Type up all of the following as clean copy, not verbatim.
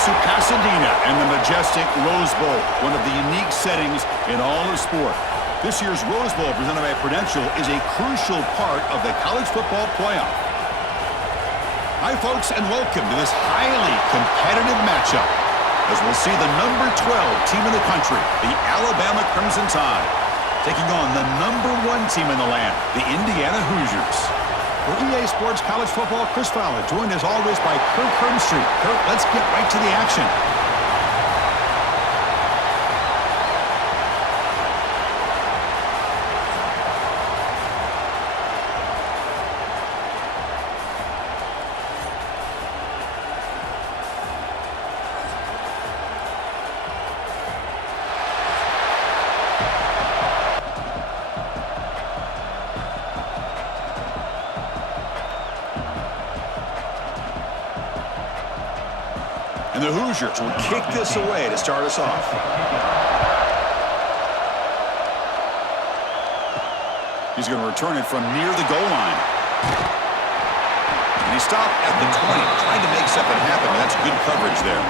to Pasadena and the majestic Rose Bowl, one of the unique settings in all of sport. This year's Rose Bowl, presented by Prudential, is a crucial part of the college football playoff. Hi, folks, and welcome to this highly competitive matchup as we'll see the number 12 team in the country, the Alabama Crimson Tide, taking on the number 1 team in the land, the Indiana Hoosiers. For EA Sports College Football, Chris Fowler, joined as always by Kirk Herbstreit. Kirk, let's get right to the action. And the Hoosiers will kick this away to start us off. He's going to return it from near the goal line. And he stopped at the 20, trying to make something happen. That's good coverage there.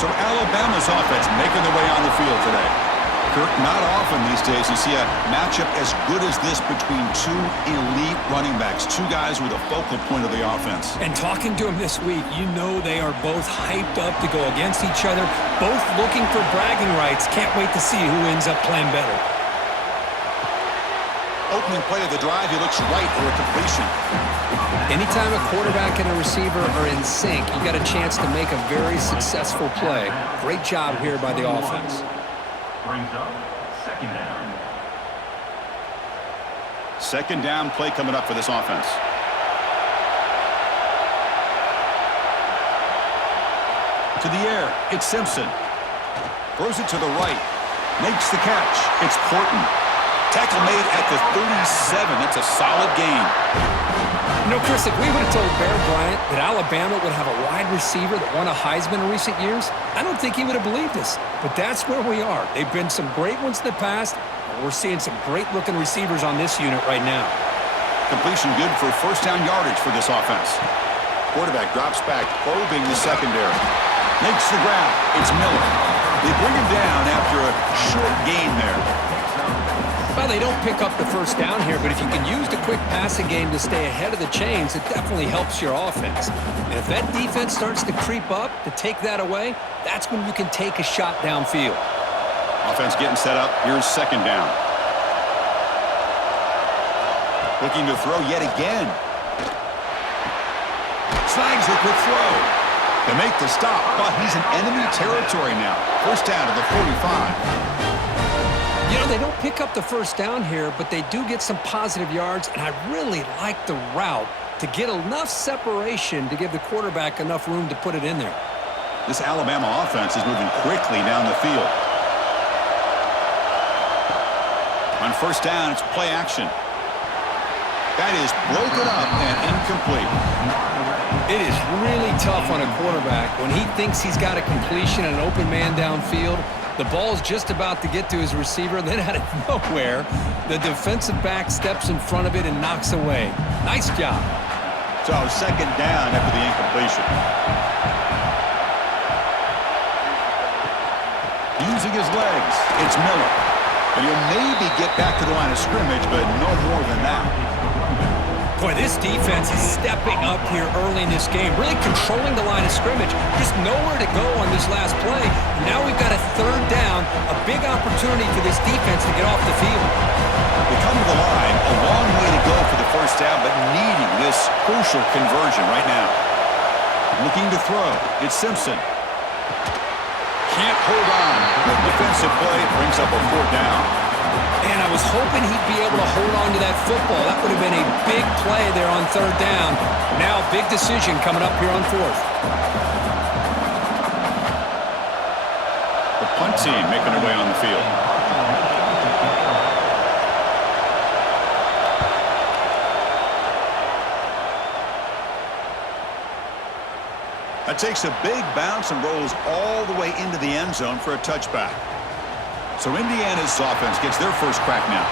So Alabama's offense making their way on the field today. Kirk, not often these days you see a matchup as good as this between two elite running backs, two guys with a focal point of the offense. And talking to them this week, you know they are both hyped up to go against each other, both looking for bragging rights. Can't wait to see who ends up playing better. Opening play of the drive, he looks right for a completion. Anytime a quarterback and a receiver are in sync, you got a chance to make a very successful play. Great job here by the offense. Brings up second down. Second down play coming up for this offense. To the air, it's Simpson. Throws it to the right. Makes the catch. It's Porton. Tackle made at the 37. That's a solid gain. You know, Chris, if we would have told Bear Bryant that Alabama would have a wide receiver that won a Heisman in recent years, I don't think he would have believed us. But that's where we are. They've been some great ones in the past, and we're seeing some great-looking receivers on this unit right now. Completion good for first down yardage for this offense. Quarterback drops back, probing the secondary. Makes the grab. It's Miller. They bring him down after a short gain there. Well, they don't pick up the first down here, but if you can use the quick passing game to stay ahead of the chains, it definitely helps your offense. And if that defense starts to creep up to take that away, that's when you can take a shot downfield. Offense getting set up. Here's second down. Looking to throw yet again. Snags a quick throw. They make the stop, but he's in enemy territory now. First down to the 45. You know, they don't pick up the first down here, but they do get some positive yards, and I really like the route to get enough separation to give the quarterback enough room to put it in there. This Alabama offense is moving quickly down the field. On first down, it's play action. That is broken up and incomplete. It is really tough on a quarterback when he thinks he's got a completion and an open man downfield. The ball's just about to get to his receiver, and then out of nowhere, the defensive back steps in front of it and knocks away. Nice job. So second down after the incompletion. Using his legs, it's Miller. And he'll maybe get back to the line of scrimmage, but no more than that. Boy, this defense is stepping up here early in this game, really controlling the line of scrimmage. Just nowhere to go on this last play. Now we've got a third down, a big opportunity for this defense to get off the field. They come to the line, a long way to go for the first down, but needing this crucial conversion right now. Looking to throw, it's Simpson. Can't hold on. Good defensive play, brings up a fourth down. And I was hoping he'd be able to hold on to that football. That would have been a big play there on third down. Now, big decision coming up here on fourth. The punt team making their way on the field. That takes a big bounce and rolls all the way into the end zone for a touchback. So Indiana's offense gets their first crack now.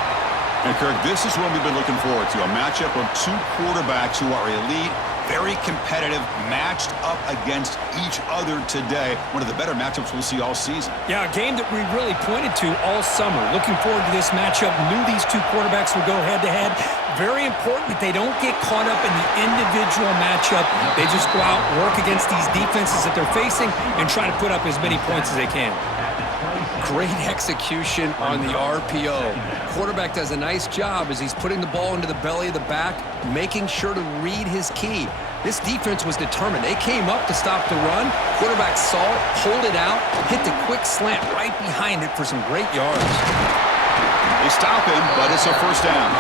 And Kirk, this is what we've been looking forward to, a matchup of two quarterbacks who are elite, Very competitive, matched up against each other today. One of the better matchups we'll see all season. Yeah, a game that we really pointed to all summer. Looking forward to this matchup. Knew these two quarterbacks would go head-to-head. Very important that they don't get caught up in the individual matchup. They just go out, work against these defenses that they're facing, and try to put up as many points as they can. Great execution on the RPO. Quarterback does a nice job as he's putting the ball into the belly of the back, making sure to read his key. This defense was determined. They came up to stop the run. Quarterback saw it, pulled it out, hit the quick slant right behind it for some great yards. They stop him, but it's a first down.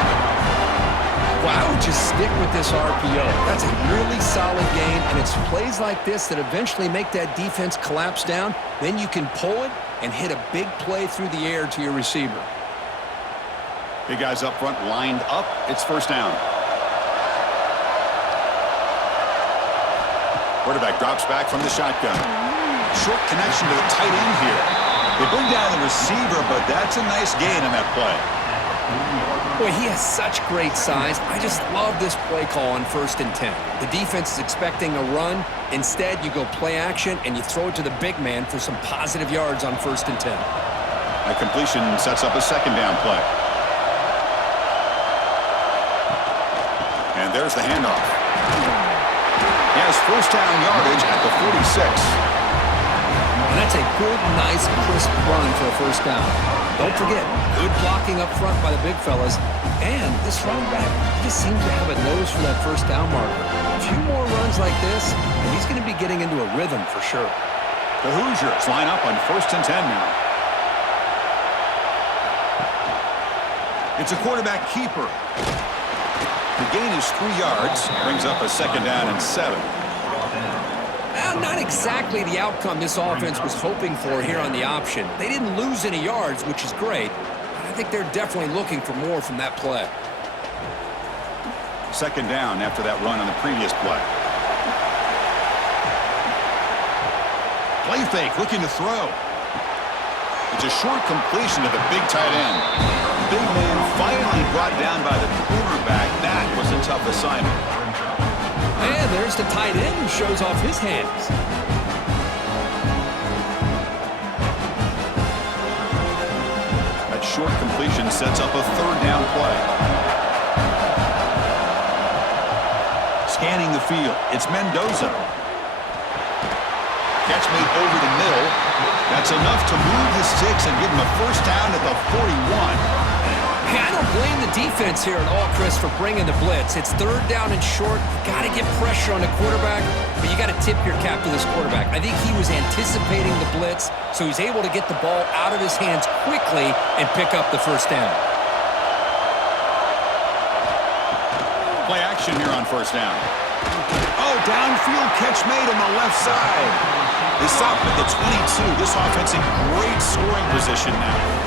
Well, I would just stick with this RPO. That's a really solid gain, and it's plays like this that eventually make that defense collapse down. Then you can pull it and hit a big play through the air to your receiver. Big guys up front lined up. It's first down. Quarterback drops back from the shotgun. Short connection to the tight end here. They bring down the receiver, but that's a nice gain in that play. Boy, he has such great size. I just love this play call on 1st and 10. The defense is expecting a run. Instead, you go play action, and you throw it to the big man for some positive yards on 1st and 10. A completion sets up a second down play. And there's the handoff. He has first down yardage at the 46. And that's a good, nice, crisp run for a first down. Don't forget, good blocking up front by the big fellas. And this running back just seems to have a nose for that first down marker. A few more runs like this, and he's going to be getting into a rhythm for sure. The Hoosiers line up on 1st and 10 now. It's a quarterback keeper. The gain is 3 yards, brings up a second down and 7. Well, not exactly the outcome this offense was hoping for here on the option. They didn't lose any yards, which is great. I think they're definitely looking for more from that play. Second down after that run on the previous play. Play fake, looking to throw. It's a short completion to the big tight end. Big man finally brought down by the quarterback. That was a tough assignment. And there's the tight end who shows off his hands. That short completion sets up a third down play. Scanning the field, it's Mendoza. Catch made over the middle. That's enough to move the sticks and give him a first down at the 41. Hey, I don't blame the defense here at all, Chris, for bringing the blitz. It's third down and short. You got to get pressure on the quarterback, but you got to tip your cap to this quarterback. I think he was anticipating the blitz, so he's able to get the ball out of his hands quickly and pick up the first down. Play action here on first down. Oh, downfield catch made on the left side. They stop at the 22. This offense in great scoring position now.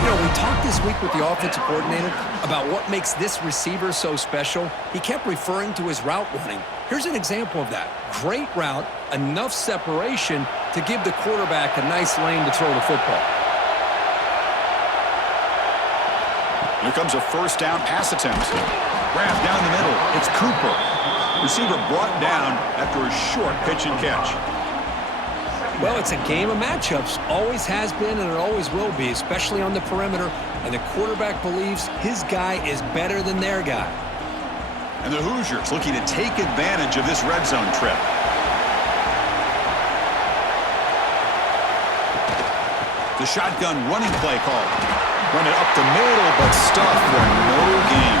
You know, we talked this week with the offensive coordinator about what makes this receiver so special. He kept referring to his route running. Here's an example of that. Great route, enough separation to give the quarterback a nice lane to throw the football. Here comes a first down pass attempt. Grab down the middle. It's Cooper. Receiver brought down after a short pitch and catch. Well, it's a game of matchups. Always has been and it always will be, especially on the perimeter. And the quarterback believes his guy is better than their guy. And the Hoosiers looking to take advantage of this red zone trip. The shotgun running play call. Run it up the middle, but stuffed for no gain.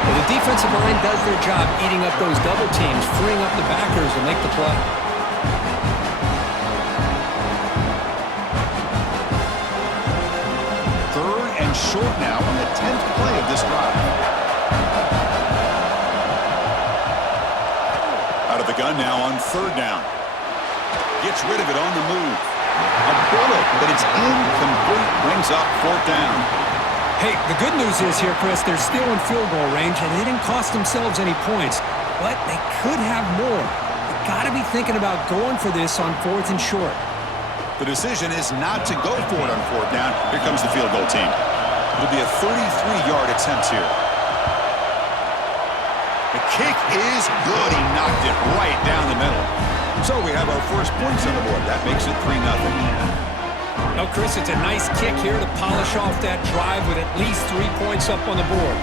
Well, the defensive line does their job eating up those double teams, freeing up the backers to make the play. Short now on the 10th play of this drive. Out of the gun now on third down. Gets rid of it on the move. A bullet, but it's incomplete. Brings up fourth down. Hey, the good news is here, Chris, they're still in field goal range, and they didn't cost themselves any points, but they could have more. You've got to be thinking about going for this on 4th and short. The decision is not to go for it on fourth down. Here comes the field goal team. It'll be a 33-yard attempt here. The kick is good. He knocked it right down the middle. So we have our first points on the board. That makes it 3-0. Well, Chris, it's a nice kick here to polish off that drive with at least 3 points up on the board.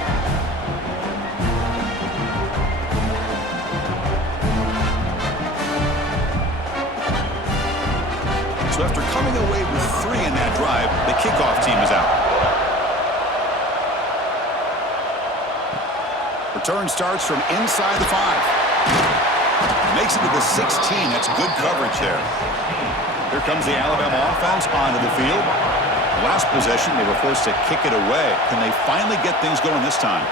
So after coming away with 3 in that drive, the kickoff team is out. Return starts from inside the 5. Makes it to the 16. That's good coverage there. Here comes the Alabama offense onto the field. Last possession, they were forced to kick it away. Can they finally get things going this time?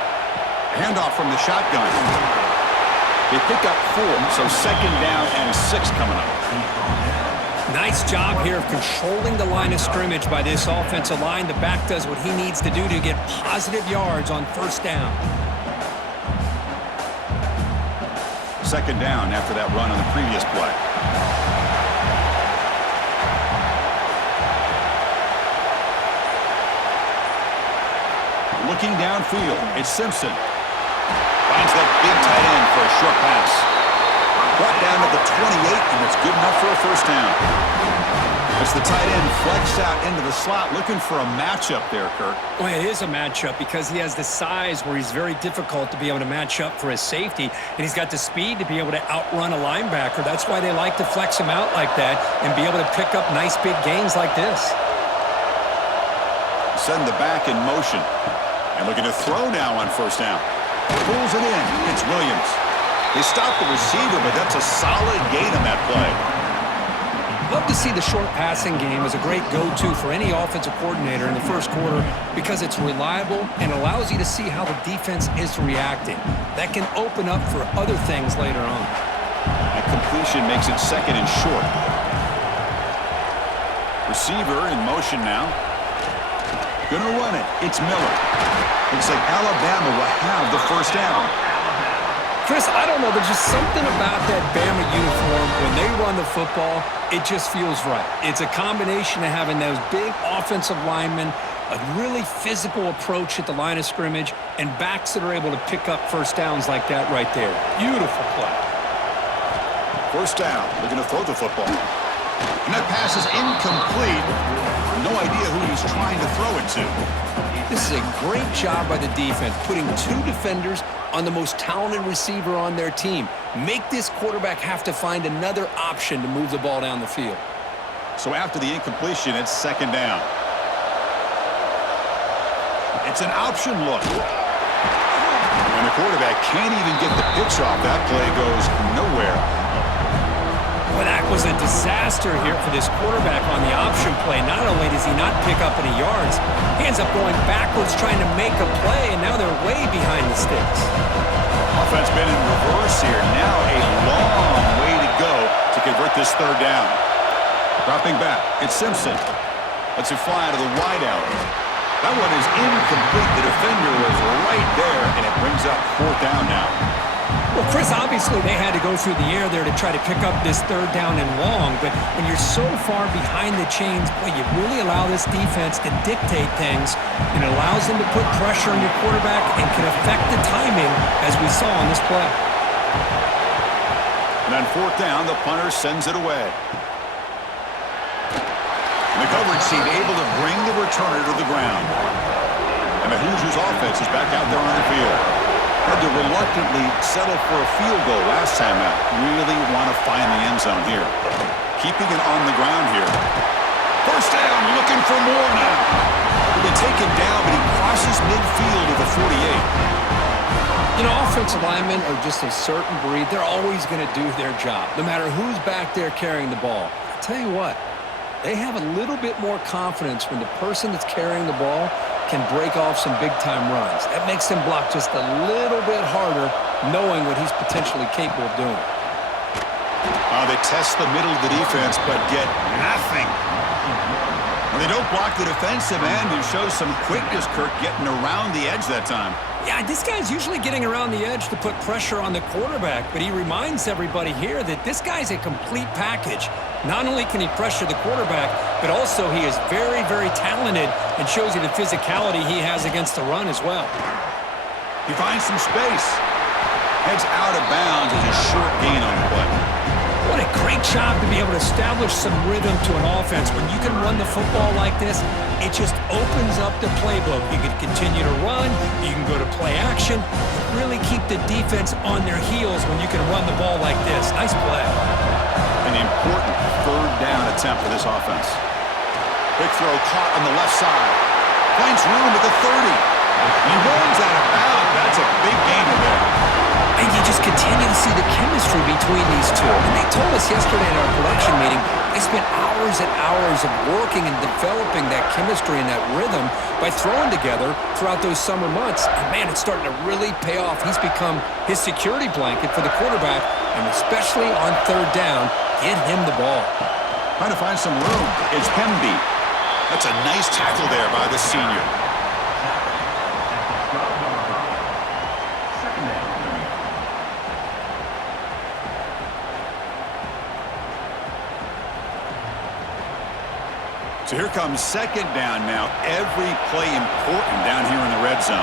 Handoff from the shotgun. They pick up 4, so 2nd down and 6 coming up. Nice job here of controlling the line of scrimmage by this offensive line. The back does what he needs to do to get positive yards on 1st down. 2nd down after that run on the previous play. Looking downfield, it's Simpson. Finds that big tight end for a short pass. Brought down to the 28, and it's good enough for a 1st down. As the tight end flexed out into the slot, looking for a matchup there, Kirk. Well, it is a matchup because he has the size where he's very difficult to be able to match up for his safety, and he's got the speed to be able to outrun a linebacker. That's why they like to flex him out like that and be able to pick up nice big gains like this. Send the back in motion. And looking to throw now on 1st down. Pulls it in. It's Williams. They stop the receiver, but that's a solid gain on that play. Love to see the short passing game as a great go-to for any offensive coordinator in the 1st quarter because it's reliable and allows you to see how the defense is reacting. That can open up for other things later on. That completion makes it 2nd and short. Receiver in motion now. Gonna run it. It's Miller. Looks like Alabama will have the 1st down. Chris, I don't know. There's just something about that Bama uniform. When they run the football, it just feels right. It's a combination of having those big offensive linemen, a really physical approach at the line of scrimmage, and backs that are able to pick up 1st downs like that right there. Beautiful play. 1st down. Looking to throw the football. And that pass is incomplete. No idea who he's trying to throw it to. This is a great job by the defense, putting 2 defenders on the most talented receiver on their team. Make this quarterback have to find another option to move the ball down the field. So after the incompletion, it's 2nd down. It's an option look. And the quarterback can't even get the pitch off. That play goes nowhere. Well, that was a disaster here for this quarterback on the option play. Not only does he not pick up any yards, he ends up going backwards trying to make a play, and now they're way behind the sticks. Offense been in reverse here. Now a long way to go to convert this 3rd down. Dropping back, it's Simpson. Lets it fly to the wideout. That one is incomplete. The defender was right there, and it brings up 4th down now. Well, Chris, obviously they had to go through the air there to try to pick up this 3rd down and long, but when you're so far behind the chains, boy, you really allow this defense to dictate things, and it allows them to put pressure on your quarterback and can affect the timing, as we saw on this play. And on 4th down, the punter sends it away. And the coverage team able to bring the returner to the ground. And the Hoosiers offense is back out there on the field. Had to reluctantly settle for a field goal last time out. Really want to find the end zone here. Keeping it on the ground here. 1st down, looking for more now. They take him down, but he crosses midfield to the 48. You know, offensive linemen are just a certain breed. They're always going to do their job, no matter who's back there carrying the ball. I'll tell you what, they have a little bit more confidence when the person that's carrying the ball can break off some big-time runs. That makes him block just a little bit harder, knowing what he's potentially capable of doing. They test the middle of the defense, but get nothing. And they don't block the defensive end, who shows some quickness, Kirk, getting around the edge that time. Yeah, this guy's usually getting around the edge to put pressure on the quarterback, but he reminds everybody here that this guy's a complete package. Not only can he pressure the quarterback, but also he is very, very talented and shows you the physicality he has against the run as well. He finds some space. Heads out of bounds as a short gain on the play. What a great job to be able to establish some rhythm to an offense. When you can run the football like this, it just opens up the playbook. You can continue to run. You can go to play action. Really keep the defense on their heels when you can run the ball like this. Nice play. An important third down attempt for this offense. Big throw caught on the left side. Finds room at the 30. He runs out of bounds. That's a big gain there. And you just continue to see the chemistry between these two. And they told us yesterday in our production meeting, they spent hours and hours of working and developing that chemistry and that rhythm by throwing together throughout those summer months. And man, it's starting to really pay off. He's become his security blanket for the quarterback, and especially on third down, get him the ball. Trying to find some room. It's Hemby. That's a nice tackle there by the senior. So here comes second down now. Every play important down here in the red zone.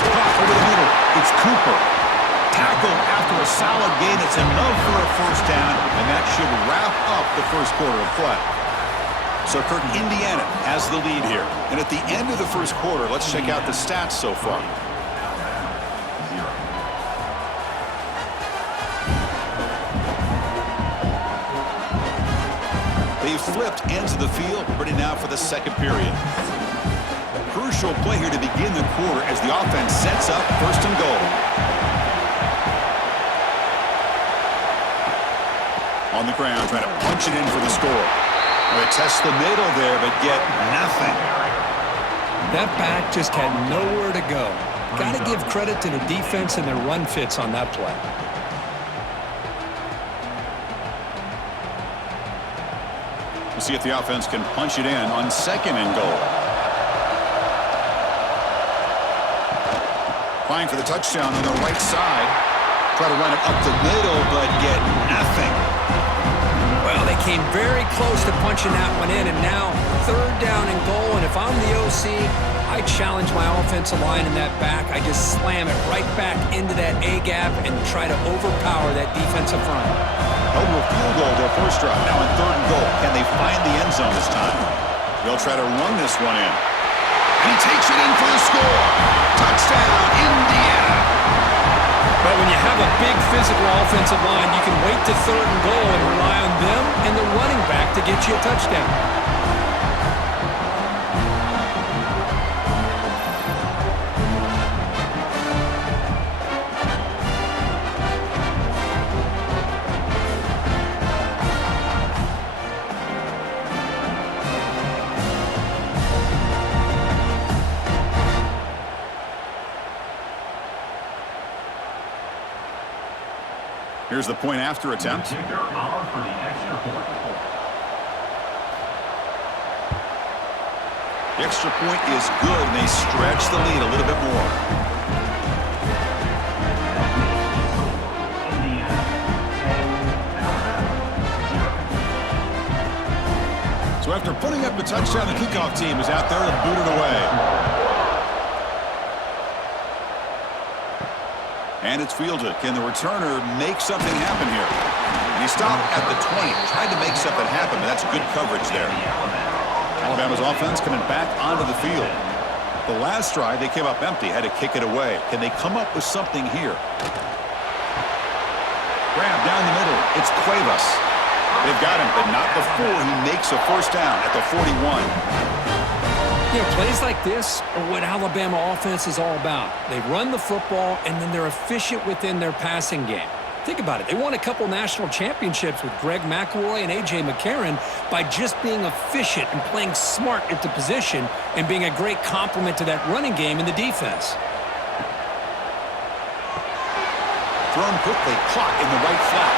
Caught over the middle. It's Cooper. Tackled after a solid gain. It's enough for a first down, and that should wrap up the first quarter of play. So, Kirk, Indiana has the lead here. And at the end of the first quarter, let's check out the stats so far. They've flipped ends of the field, ready now for the second period. Crucial play here to begin the quarter as the offense sets up first and goal. On the ground, trying to punch it in for the score. They test the middle there, but get nothing. That back just had nowhere to go. Got to give credit to the defense and their run fits on that play. We'll see if the offense can punch it in on second and goal. Flying for the touchdown on the right side. Try to run it up the middle, but get nothing. Well, they came very close to punching that one in, and now third down and goal. And if I'm the OC, I challenge my offensive line in that back. I just slam it right back into that A-gap and try to overpower that defensive front. Over a field goal their first drive. Now in third and goal. Can they find the end zone this time? They'll try to run this one in. And he takes it in for the score. Touchdown, Indiana. But when you have a big physical offensive line, you can wait to third and goal and rely on them and the running back to get you a touchdown. Here's the point after attempt. Kicker on for the extra point. The extra point is good, and they stretch the lead a little bit more. So after putting up the touchdown, the kickoff team is out there to boot it away. And it's fielded. Can the returner make something happen here? And he stopped at the 20. Tried to make something happen, but that's good coverage there. Alabama's offense coming back onto the field. The last drive, they came up empty, had to kick it away. Can they come up with something here? Grab down the middle. It's Cuevas. They've got him, but not before he makes a first down at the 41. You know, plays like this are what Alabama offense is all about. They run the football, and then they're efficient within their passing game. Think about it. They won a couple national championships with Greg McElroy and A.J. McCarron by just being efficient and playing smart at the position and being a great complement to that running game in the defense. Thrown quickly, caught in the right flat.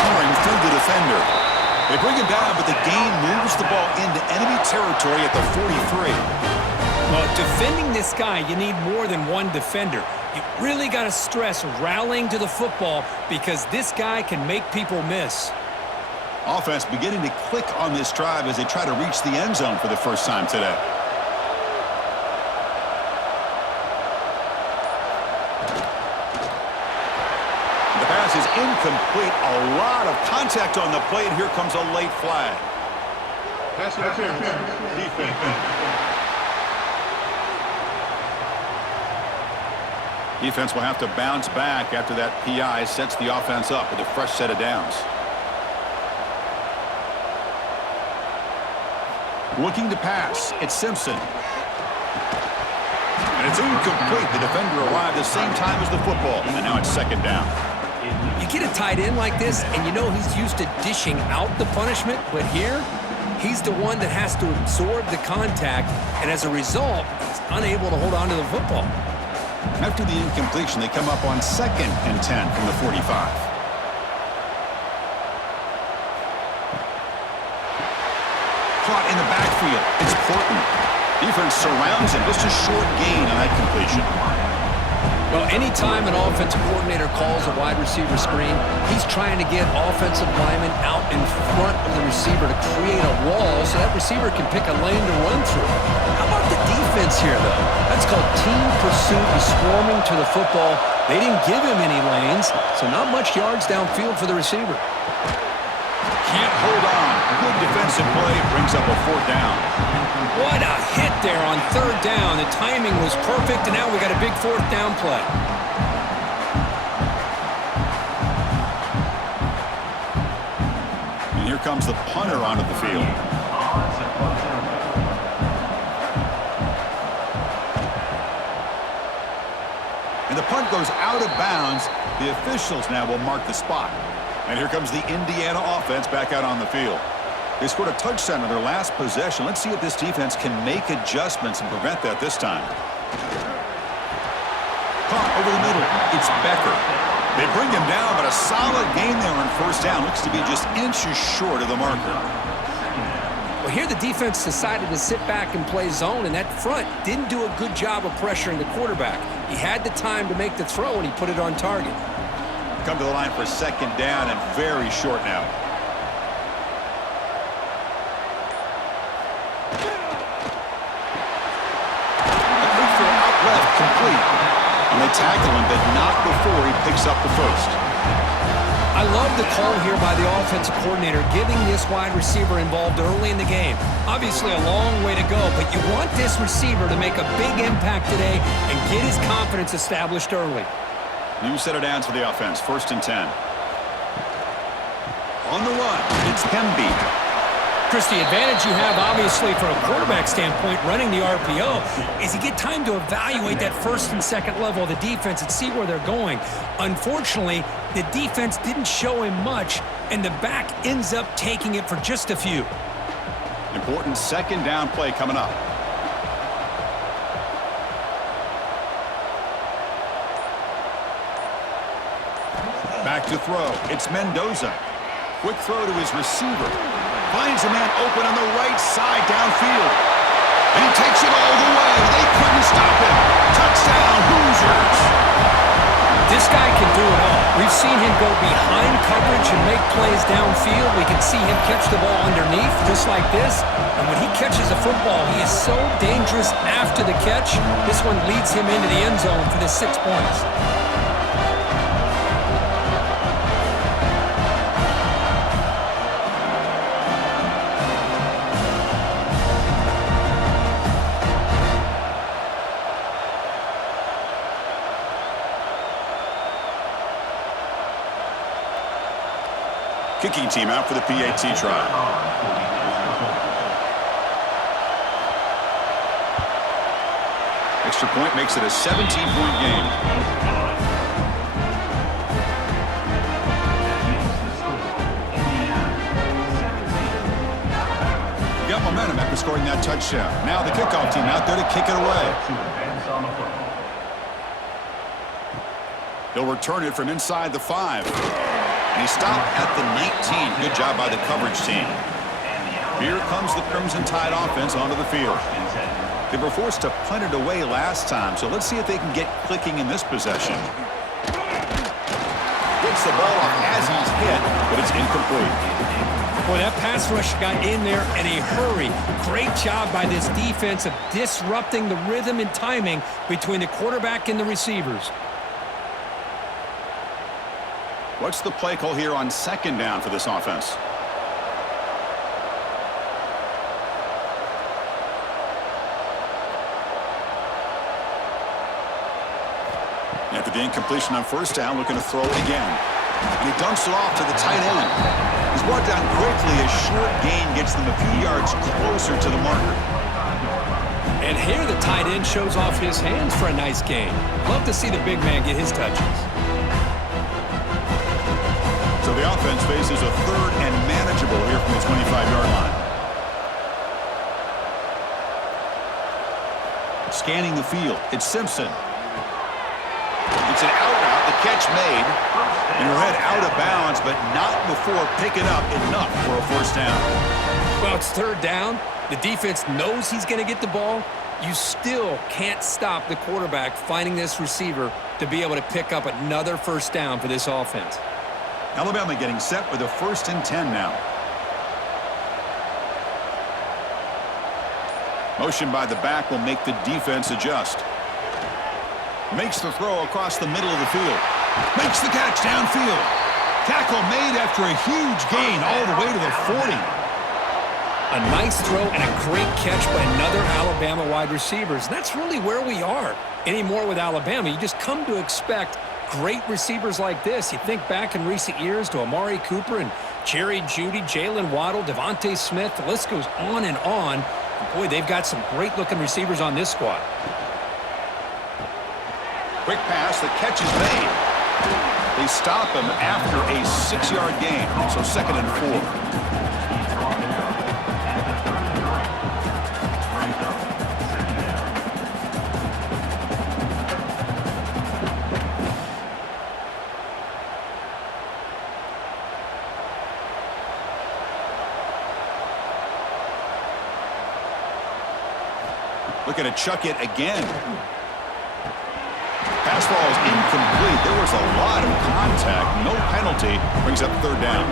Powering through the defender. They bring him down, but the gain moves the ball into enemy territory at the 43. Well, defending this guy, you need more than one defender. You really got to stress rallying to the football because this guy can make people miss. Offense beginning to click on this drive as they try to reach the end zone for the first time today. The pass is incomplete. A lot of contact on the play, and here comes a late flag. Pass interference. Defense. Defense will have to bounce back after that PI sets the offense up with a fresh set of downs. Looking to pass. It's Simpson. And it's incomplete. The defender arrived the same time as the football. And now it's second down. You get a tight end like this, and you know he's used to dishing out the punishment, but here, he's the one that has to absorb the contact, and as a result, he's unable to hold on to the football. After the incompletion, they come up on 2nd and 10 from the 45. Caught in the backfield. It's Portland. Defense surrounds him. Just a short gain on that completion. Well, anytime an offensive coordinator calls a wide receiver screen, he's trying to get offensive linemen out in front of the receiver to create a wall so that receiver can pick a lane to run through. How about the defense here, though? That's called team pursuit and swarming to the football. They didn't give him any lanes, so not much yards downfield for the receiver. Can't hold on. Good defensive play. Brings up a 4th down. What a hit there on 3rd down. The timing was perfect, and now we got a big 4th down play. And here comes the punter onto the field. And the punt goes out of bounds. The officials now will mark the spot. And here comes the Indiana offense back out on the field. They scored a touchdown on their last possession. Let's see if this defense can make adjustments and prevent that this time. Caught over the middle. It's Becker. They bring him down, but a solid gain there on 1st down. Looks to be just inches short of the marker. Well, here the defense decided to sit back and play zone, and that front didn't do a good job of pressuring the quarterback. He had the time to make the throw, and he put it on target. Come to the line for 2nd down and very short now. A quick throw out left, complete. And they tackle him, but not before he picks up the 1st. I love the call here by the offensive coordinator, getting this wide receiver involved early in the game. Obviously a long way to go, but you want this receiver to make a big impact today and get his confidence established early. New set of downs for the offense. 1st and 10. On the run, it's Hemby. Chris, the advantage you have, obviously, from a quarterback standpoint, running the RPO, is you get time to evaluate that 1st and 2nd level of the defense and see where they're going. Unfortunately, the defense didn't show him much, and the back ends up taking it for just a few. Important 2nd down play coming up. Back to throw. It's Mendoza. Quick throw to his receiver. Finds a man open on the right side downfield. And he takes it all the way. They couldn't stop him. Touchdown, Hoosiers. This guy can do it all. We've seen him go behind coverage and make plays downfield. We can see him catch the ball underneath just like this. And when he catches a football, he is so dangerous after the catch. This one leads him into the end zone for the 6 points. Kicking team out for the PAT try. Extra point makes it a 17-point game. Got momentum after scoring that touchdown. Now the kickoff team out there to kick it away. They'll return it from inside the 5. And he stopped at the 19. Good job by the coverage team. Here comes the Crimson Tide offense onto the field. They were forced to punt it away last time, so let's see if they can get clicking in this possession. Gets the ball off as he's hit, but it's incomplete. Boy, that pass rush got in there in a hurry. Great job by this defense of disrupting the rhythm and timing between the quarterback and the receivers. What's the play call here on second down for this offense? After the incompletion on first down, looking to throw it again. And he dumps it off to the tight end. He's brought down quickly. A short gain gets them a few yards closer to the marker. And here the tight end shows off his hands for a nice gain. Love to see the big man get his touches. So the offense faces a third and manageable here from the 25-yard line. Scanning the field, it's Simpson. It's an out route, the catch made, and he'll head out of bounds, but not before picking up enough for a first down. Well, it's third down. The defense knows he's going to get the ball. You still can't stop the quarterback finding this receiver to be able to pick up another first down for this offense. Alabama getting set with a 1st and 10 now. Motion by the back will make the defense adjust. Makes the throw across the middle of the field. Makes the catch downfield. Tackle made after a huge gain all the way to the 40. A nice throw and a great catch by another Alabama wide receivers. That's really where we are anymore with Alabama. You just come to expect great receivers like this. You think back in recent years to Amari Cooper and Jerry Jeudy, Jalen Waddle, Devontae Smith. The list goes on and on. And boy, they've got some great-looking receivers on this squad. Quick pass, the catch is made. They stop him after a 6-yard gain, so 2nd and 4. Looking to chuck it again. Pass ball is incomplete. There was a lot of contact. No penalty. Brings up 3rd down.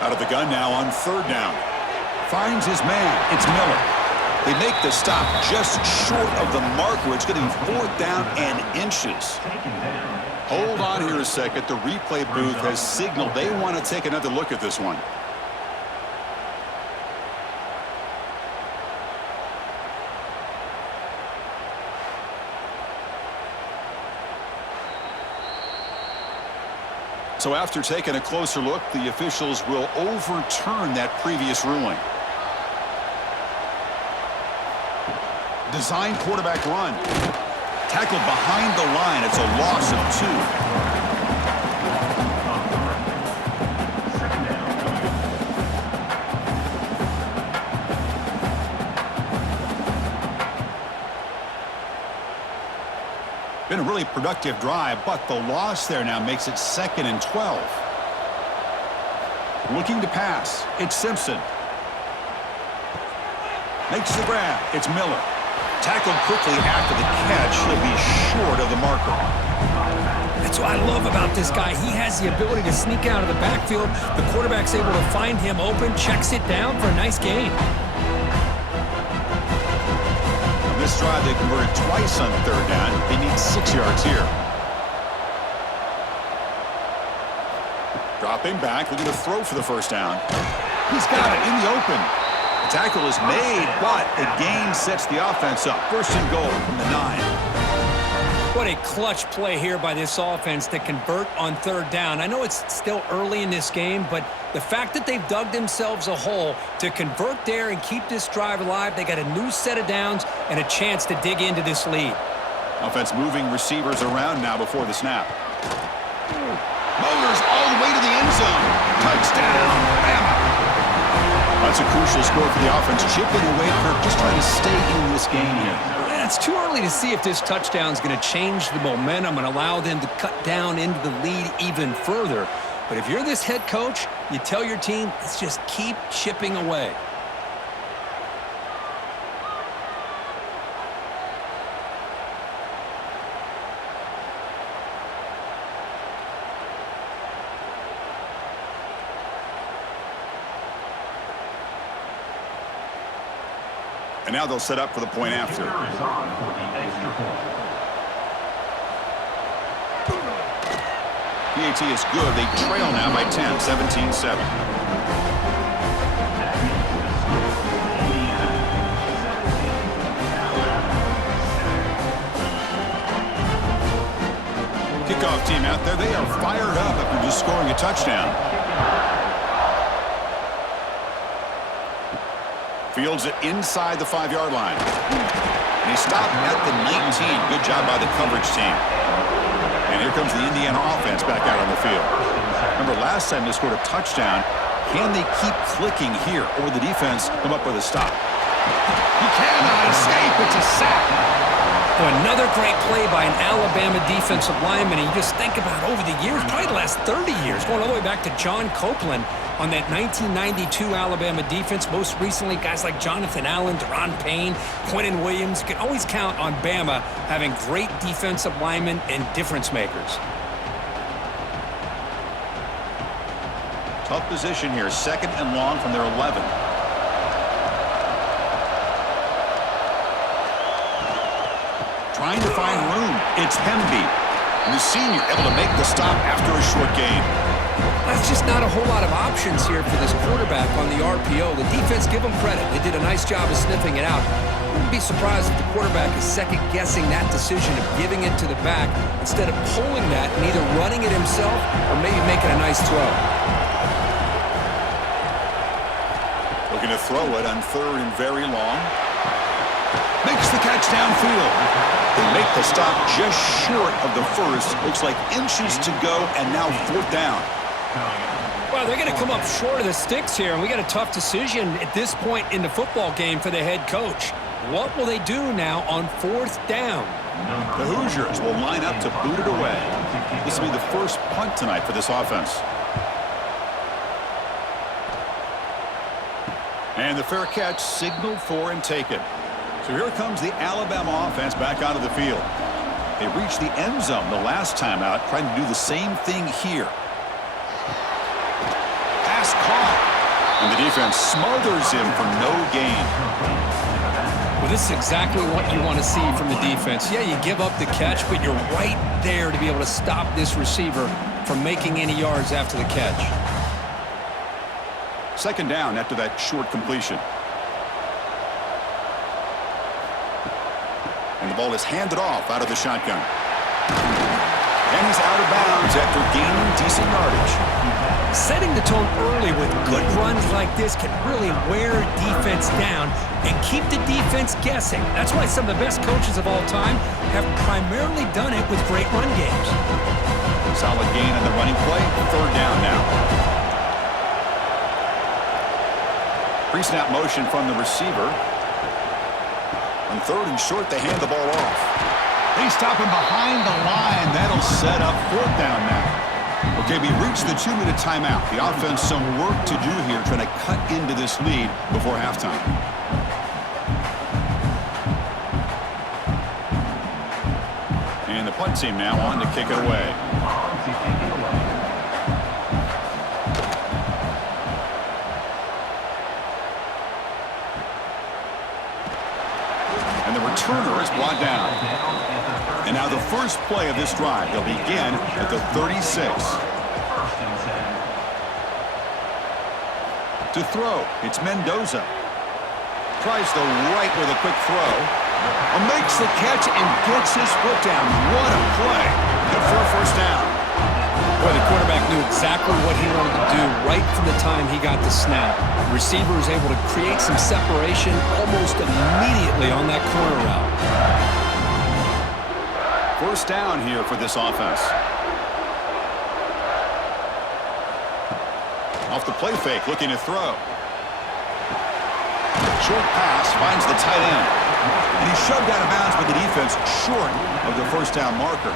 Out of the gun now on 3rd down. Finds his man. It's Miller. They make the stop just short of the marker. It's going to be 4th down and inches. Hold on here a second. The replay booth has signaled they want to take another look at this one. So after taking a closer look, the officials will overturn that previous ruling. Design quarterback run. Tackled behind the line. It's a loss of 2. Been a really productive drive, but the loss there now makes it 2nd and 12. Looking to pass. It's Simpson. Makes the grab. It's Miller. Tackled quickly after the catch. He'll be short of the marker. That's what I love about this guy. He has the ability to sneak out of the backfield. The quarterback's able to find him open, checks it down for a nice gain. On this drive, they converted twice on 3rd down. They need 6 yards here. Dropping back, looking to throw for the first down. He's got it in the open. The tackle is made, but the gain sets the offense up. 1st and goal from the 9. What a clutch play here by this offense to convert on 3rd down. I know it's still early in this game, but the fact that they've dug themselves a hole to convert there and keep this drive alive, they got a new set of downs and a chance to dig into this lead. Offense moving receivers around now before the snap. Motors all the way to the end zone. Touchdown, Bama. That's a crucial score for the offense. Chipping away, Kirk, just trying to stay in this game here. It's too early to see if this touchdown is going to change the momentum and allow them to cut down into the lead even further. But if you're this head coach, you tell your team, let's just keep chipping away. And now they'll set up for the point after. Kicker is on for the extra point. PAT is good. They trail now by 10, 17-7. Kickoff team out there. They are fired up after just scoring a touchdown. Fields it inside the 5-yard line. And he stopped at the 19. Good job by the coverage team. And here comes the Indiana offense back out on the field. Remember, last time they scored a touchdown. Can they keep clicking here, or will the defense come up with a stop? He cannot escape. It's a sack. Boy, another great play by an Alabama defensive lineman. And you just think about over the years, probably the last 30 years, going all the way back to John Copeland on that 1992 Alabama defense. Most recently, guys like Jonathan Allen, Deron Payne, Quentin Williams. You can always count on Bama having great defensive linemen and difference makers. Tough position here. 2nd and long from their 11. Trying to find room. It's Hemby. And the senior able to make the stop after a short gain. That's just not a whole lot of options here for this quarterback on the RPO. The defense, give them credit. They did a nice job of sniffing it out. Wouldn't be surprised if the quarterback is second-guessing that decision of giving it to the back instead of pulling that and either running it himself or maybe making a nice throw. Looking to throw it on 3rd and very long. Makes the catch downfield. They make the stop just short of the first. Looks like inches to go, and now 4th down. Well, they're going to come up short of the sticks here, and we got a tough decision at this point in the football game for the head coach. What will they do now on 4th down? The Hoosiers will line up to boot it away. This will be the first punt tonight for this offense. And the fair catch signaled for and taken. So here comes the Alabama offense back onto the field. They reached the end zone the last time out, trying to do the same thing here. Pass caught. And the defense smothers him for no gain. Well, this is exactly what you want to see from the defense. Yeah, you give up the catch, but you're right there to be able to stop this receiver from making any yards after the catch. 2nd down after that short completion. And the ball is handed off out of the shotgun. And he's out of bounds after gaining decent yardage. Setting the tone early with good runs like this can really wear a defense down and keep the defense guessing. That's why some of the best coaches of all time have primarily done it with great run games. Solid gain on the running play. 3rd down now. Pre-snap motion from the receiver. On 3rd and short, they hand the ball off. They stop him behind the line. That'll set up 4th down now. Okay, we reached the 2-minute timeout. The offense some work to do here, trying to cut into this lead before halftime. And the punt team now on to kick it away. And the returner is brought down. And now the first play of this drive. They'll begin at the 36. To throw, it's Mendoza. Tries the right with a quick throw. And makes the catch and gets his foot down. What a play. Good for a 1st down. Boy, the quarterback knew exactly what he wanted to do right from the time he got the snap. The receiver was able to create some separation almost immediately on that corner route. 1st down here for this offense. Off the play fake, looking to throw. Short pass finds the tight end. And he shoved out of bounds with the defense short of the first down marker.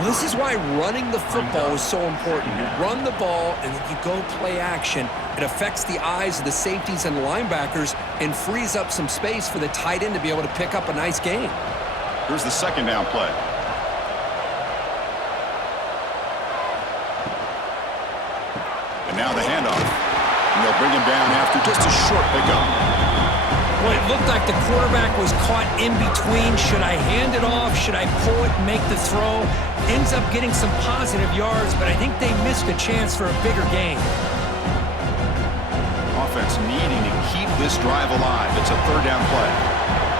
Well, this is why running the football is so important. You run the ball, and then you go play action. It affects the eyes of the safeties and the linebackers and frees up some space for the tight end to be able to pick up a nice gain. Here's the second down play. And now the handoff. And they'll bring him down after just a short pickup. Well, it looked like the quarterback was caught in between. Should I hand it off? Should I pull it and make the throw? Ends up getting some positive yards, but I think they missed a chance for a bigger gain. Offense needing to keep this drive alive. It's a third down play.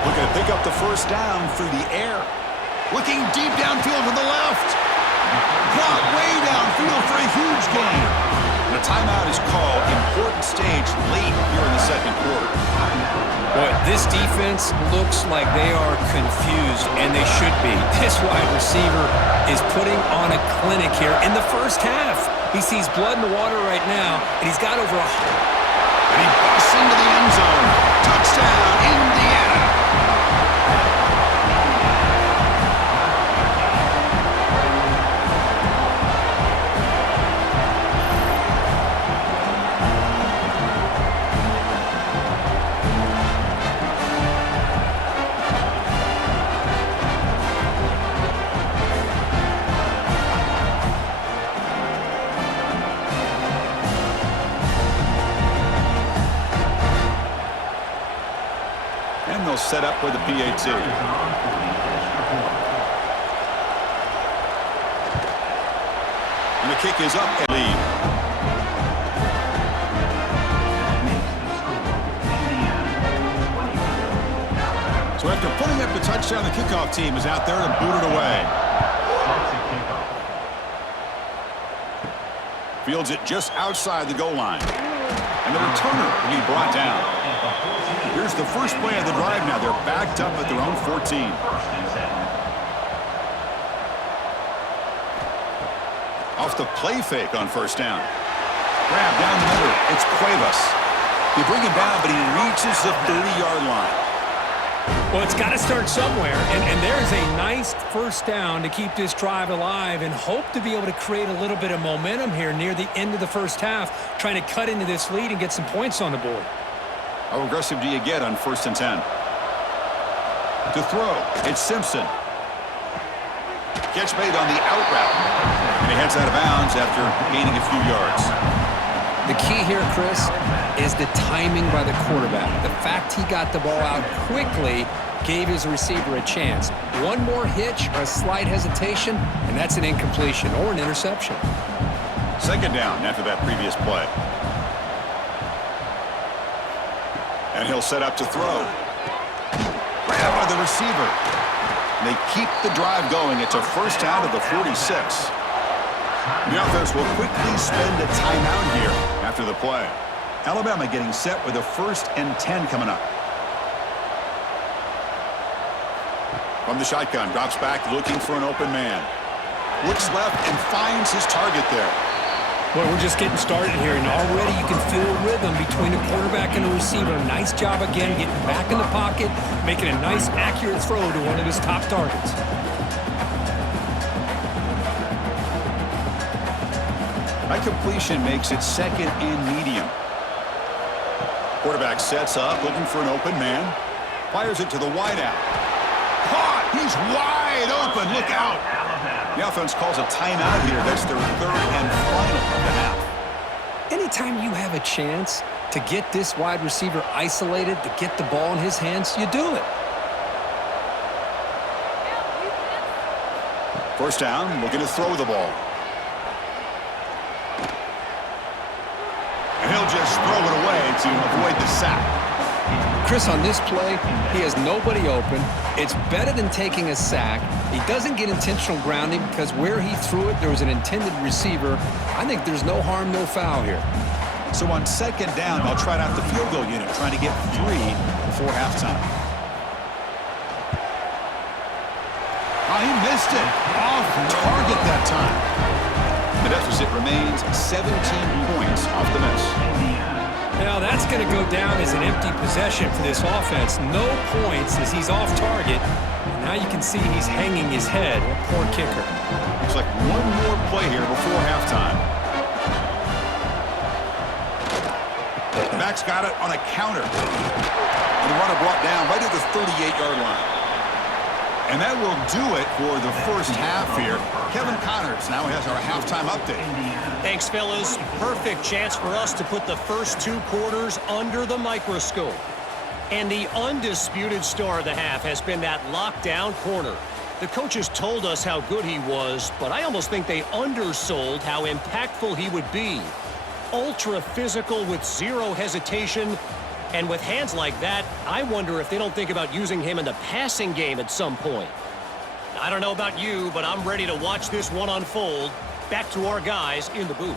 Looking to pick up the first down through the air. Looking deep downfield to the left. Caught way downfield for a huge gain. And a timeout is called. Important stage late here in the second quarter. Boy, this defense looks like they are confused, and they should be. This wide receiver is putting on a clinic here in the first half. He sees blood in the water right now, and he's got over a... And he busts into the end zone. Touchdown, Indiana. And they'll set up for the PAT. And the kick is up and lead. So after putting up the touchdown, the kickoff team is out there to boot it away. Fields it just outside the goal line. And the returner will be brought down. Here's the first play of the drive now. They're backed up at their own 14. Off the play fake on first down. Grab down the middle. It's Cuevas. They bring him down, but he reaches the 30-yard line. Well, it's got to start somewhere, and there's a nice first down to keep this drive alive and hope to be able to create a little bit of momentum here near the end of the first half, trying to cut into this lead and get some points on the board. How aggressive do you get on 1st and 10? To throw, it's Simpson. Catch made on the out route. And he heads out of bounds after gaining a few yards. The key here, Chris, is the timing by the quarterback. The fact he got the ball out quickly gave his receiver a chance. One more hitch or a slight hesitation, and that's an incompletion or an interception. Second down after that previous play. And he'll set up to throw. Grab by the receiver. And they keep the drive going. It's a first down to the 46. The offense will quickly spend a timeout here after the play. Alabama getting set with a 1st and 10 coming up. From the shotgun, drops back looking for an open man. Looks left and finds his target there. Well, we're just getting started here, and already you can feel a rhythm between a quarterback and a receiver. Nice job again getting back in the pocket, making a nice, accurate throw to one of his top targets. That completion makes it 2nd and medium. Quarterback sets up, looking for an open man. Fires it to the wideout. Caught! He's wide open. Look out! The offense calls a timeout here. That's their 3rd and final of the half. Anytime you have a chance to get this wide receiver isolated, to get the ball in his hands, you do it. First down, looking to throw the ball. And he'll just throw it away to avoid the sack. Chris, on this play, he has nobody open. It's better than taking a sack. He doesn't get intentional grounding because where he threw it, there was an intended receiver. I think there's no harm, no foul here. So on 2nd down, they'll try out the field goal unit, trying to get 3 before halftime. Oh, he missed it. Off target that time. The deficit remains 17 points off the miss. Now that's going to go down as an empty possession for this offense. No points as he's off target. And now you can see he's hanging his head. Poor kicker. Looks like one more play here before halftime. The back's got it on a counter. And the runner brought down right at the 38-yard line. And that will do it for the first half here. Kevin Connors now has our halftime update. Thanks, fellas. Perfect chance for us to put the first 2 quarters under the microscope. And the undisputed star of the half has been that lockdown corner. The coaches told us how good he was, but I almost think they undersold how impactful he would be. Ultra physical with zero hesitation. And with hands like that, I wonder if they don't think about using him in the passing game at some point. I don't know about you, but I'm ready to watch this one unfold. Back to our guys in the booth.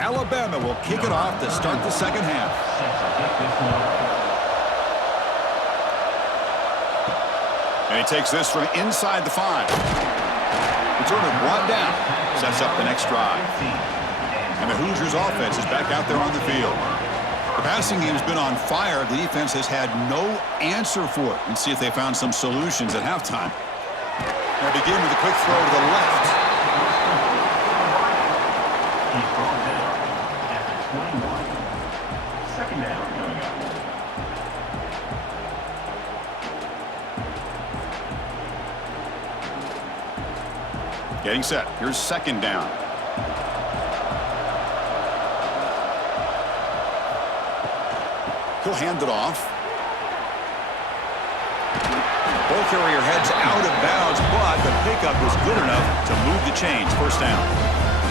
Alabama will kick it off to start the second half. And he takes this from inside the 5. Returner brought down. Sets up the next drive. And the Hoosiers offense is back out there on the field. The passing game's been on fire. The defense has had no answer for it. Let's see if they found some solutions at halftime. They begin with a quick throw to the left. He's brought down at the 21. Second down. Getting set. Here's second down. He'll hand it off. Ball carrier heads out of bounds, but the pickup is good enough to move the chains. First down.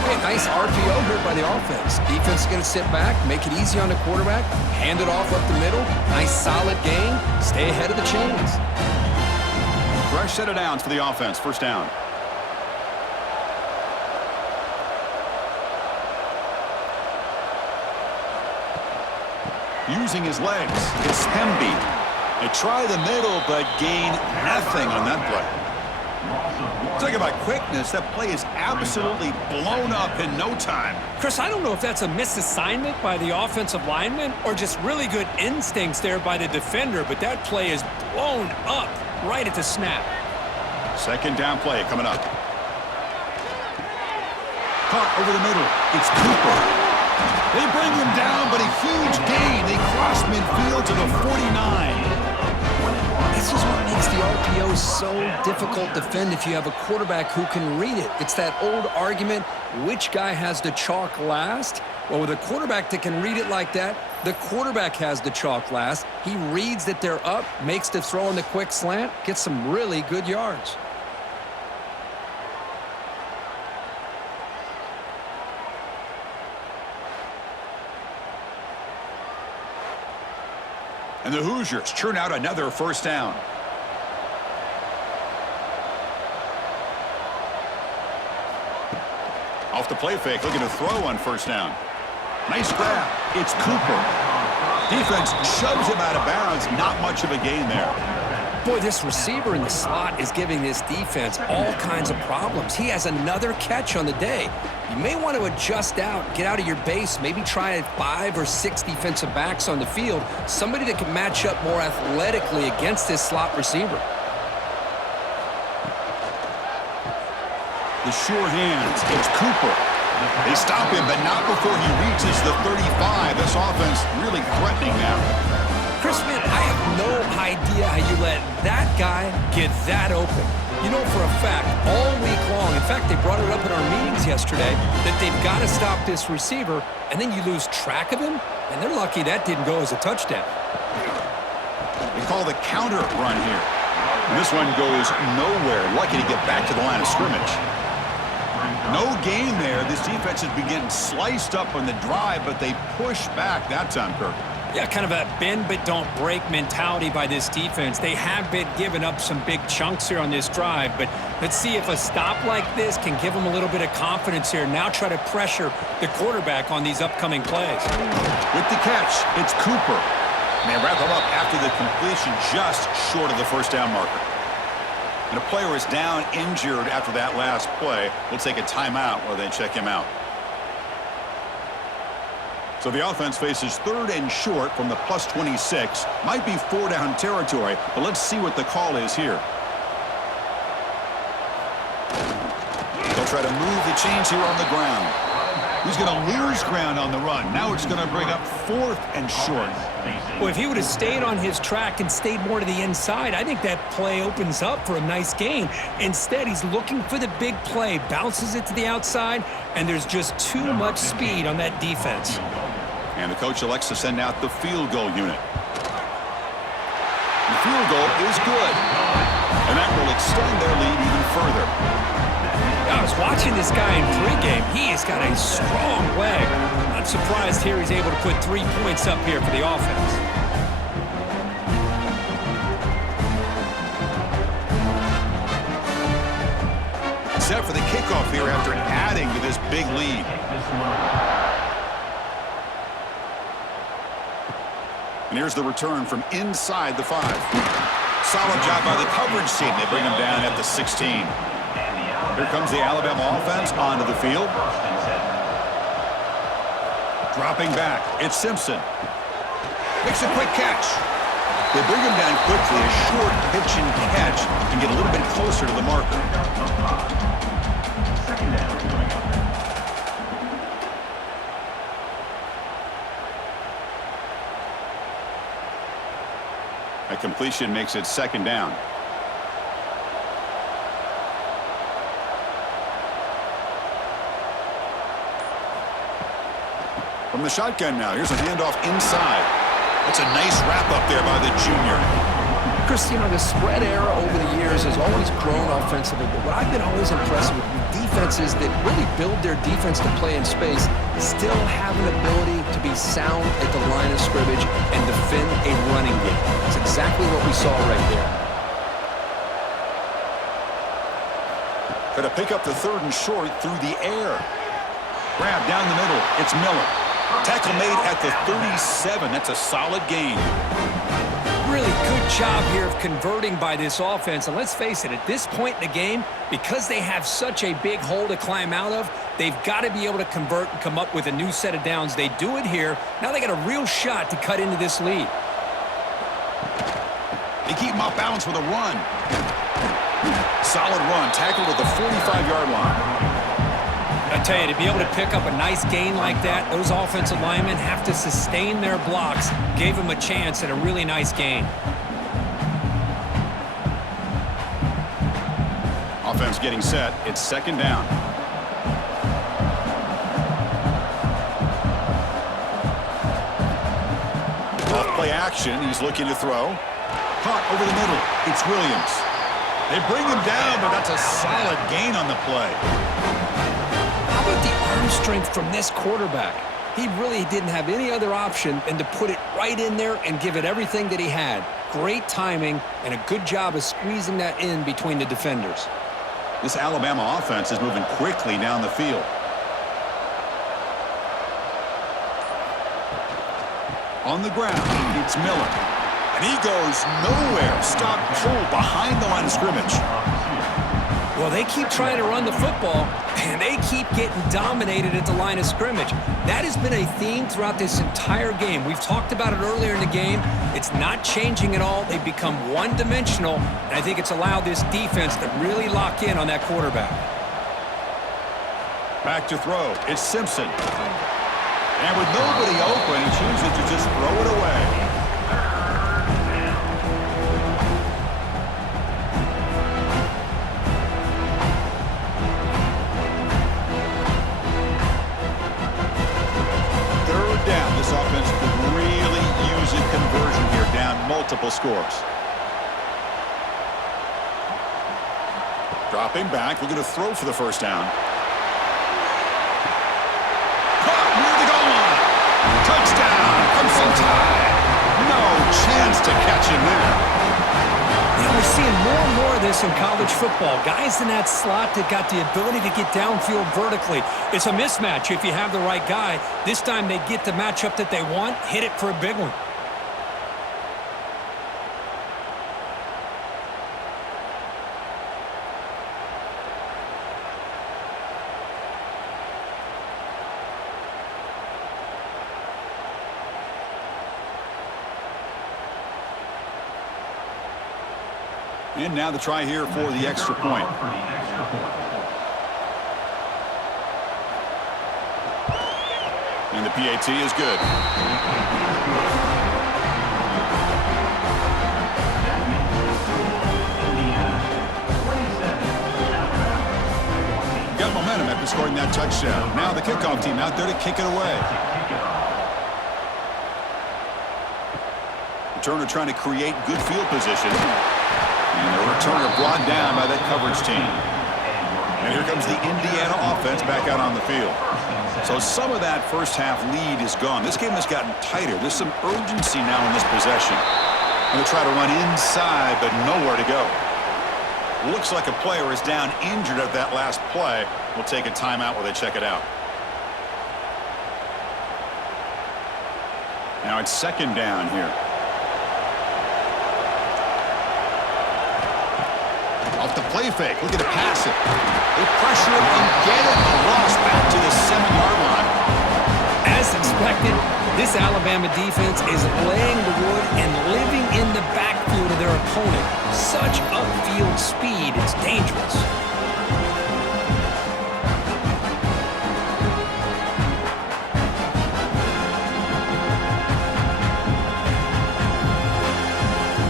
Hey, nice RPO here by the offense. Defense is going to sit back, make it easy on the quarterback, hand it off up the middle. Nice solid gain. Stay ahead of the chains. Fresh set of downs for the offense. First down. Using his legs, it's Hemby. They try the middle, but gain nothing on that play. Talking about quickness, that play is absolutely blown up in no time. Chris, I don't know if that's a misassignment by the offensive lineman or just really good instincts there by the defender, but that play is blown up right at the snap. Second down play coming up. Caught over the middle. It's Cooper. They bring him down, but a huge gain. They cross midfield to the 49. This is what makes the RPO so difficult to defend if you have a quarterback who can read it. It's that old argument, which guy has the chalk last? Well, with a quarterback that can read it like that, the quarterback has the chalk last. He reads that they're up, makes the throw in the quick slant, gets some really good yards. And the Hoosiers churn out another first down. Off the play fake, looking to throw on first down. Nice grab. It's Cooper. Defense shoves him out of bounds. Not much of a gain there. Boy, this receiver in the slot is giving this defense all kinds of problems. He has another catch on the day. You may want to adjust out, get out of your base, maybe try 5 or 6 defensive backs on the field, somebody that can match up more athletically against this slot receiver. The sure hands. It's Cooper. They stop him, but not before he reaches the 35. This offense really threatening now. Chris, man, I have no idea how you let that guy get that open. You know for a fact, all week long, in fact, they brought it up in our meetings yesterday, that they've got to stop this receiver, and then you lose track of him, and they're lucky that didn't go as a touchdown. They call the counter run here. And this one goes nowhere. Lucky to get back to the line of scrimmage. No gain there. This defense has been getting sliced up on the drive, but they push back that time, Kirk. Yeah, kind of a bend but don't break mentality by this defense. They have been giving up some big chunks here on this drive, but let's see if a stop like this can give them a little bit of confidence here. Now try to pressure the quarterback on these upcoming plays. With the catch, it's Cooper. And they wrap him up after the completion just short of the first down marker. And a player is down injured after that last play. We'll take a timeout while they check him out. So the offense faces 3rd and short from the +26. Might be 4-down territory, but let's see what the call is here. They'll try to move the chains here on the ground. He's going to lose ground on the run. Now it's going to bring up 4th and short. Well, if he would have stayed on his track and stayed more to the inside, I think that play opens up for a nice gain. Instead, he's looking for the big play, bounces it to the outside, and there's just too much speed on that defense. And the coach elects to send out the field goal unit. The field goal is good. And that will extend their lead even further. I was watching this guy in pregame. He has got a strong leg. Not surprised here he's able to put 3 points up here for the offense. Set for the kickoff here after adding to this big lead. And here's the return from inside the 5. Solid job by the coverage team. They bring him down at the 16. Here comes the Alabama offense onto the field. Dropping back, it's Simpson. Makes a quick catch. They bring him down quickly, a short pitch and catch, and get a little bit closer to the marker. A completion makes it 2nd down. From the shotgun now, here's a handoff inside. That's a nice wrap up there by the junior. Chris, you know, the spread era over the years has always grown offensively, but what I've been always impressed with defenses that really build their defense to play in space still have an ability to be sound at the line of scrimmage and defend a running game. That's exactly what we saw right there. Going to pick up the 3rd and short through the air. Grab down the middle. It's Miller. Tackle made at the 37. That's a solid gain. Really good job here of converting by this offense. And let's face it, at this point in the game, because they have such a big hole to climb out of, they've got to be able to convert and come up with a new set of downs. They do it here. Now they got a real shot to cut into this lead. They keep him off balance with a run. Solid run. Tackled at the 45-yard line. I tell you, to be able to pick up a nice gain like that, those offensive linemen have to sustain their blocks. Gave them a chance at a really nice gain. Offense getting set. It's 2nd down. Off play action. He's looking to throw. Caught over the middle. It's Williams. They bring him down, but that's a solid gain on the play. How about the arm strength from this quarterback? He really didn't have any other option than to put it right in there and give it everything that he had. Great timing and a good job of squeezing that in between the defenders. This Alabama offense is moving quickly down the field. On the ground, it's Miller. And he goes nowhere. Stop pull behind the line of scrimmage. Well, they keep trying to run the football, and they keep getting dominated at the line of scrimmage. That has been a theme throughout this entire game. We've talked about it earlier in the game. It's not changing at all. They've become one-dimensional, and I think it's allowed this defense to really lock in on that quarterback. Back to throw. It's Simpson. And with nobody open, he chooses to just throw it away. Multiple scores. Dropping back, looking to throw for the 1st down. Caught near the goal line. Touchdown, Crimson Tide. No chance to catch him there. You know, we're seeing more and more of this in college football. Guys in that slot that got the ability to get downfield vertically. It's a mismatch if you have the right guy. This time they get the matchup that they want, hit it for a big one. And now the try here for the extra point. And the PAT is good. Got momentum after scoring that touchdown. Now the kickoff team out there to kick it away. Returner trying to create good field position. And the returner brought down by that coverage team. And here comes the Indiana offense back out on the field. So some of that first half lead is gone. This game has gotten tighter. There's some urgency now in this possession. Going to try to run inside, but nowhere to go. Looks like a player is down injured at that last play. We'll take a timeout while they check it out. Now it's second down here. Off the play fake, looking to pass it. They pressure him and get it. A loss back to the 7-yard line. As expected, this Alabama defense is laying the wood and living in the backfield of their opponent. Such upfield speed, it's dangerous.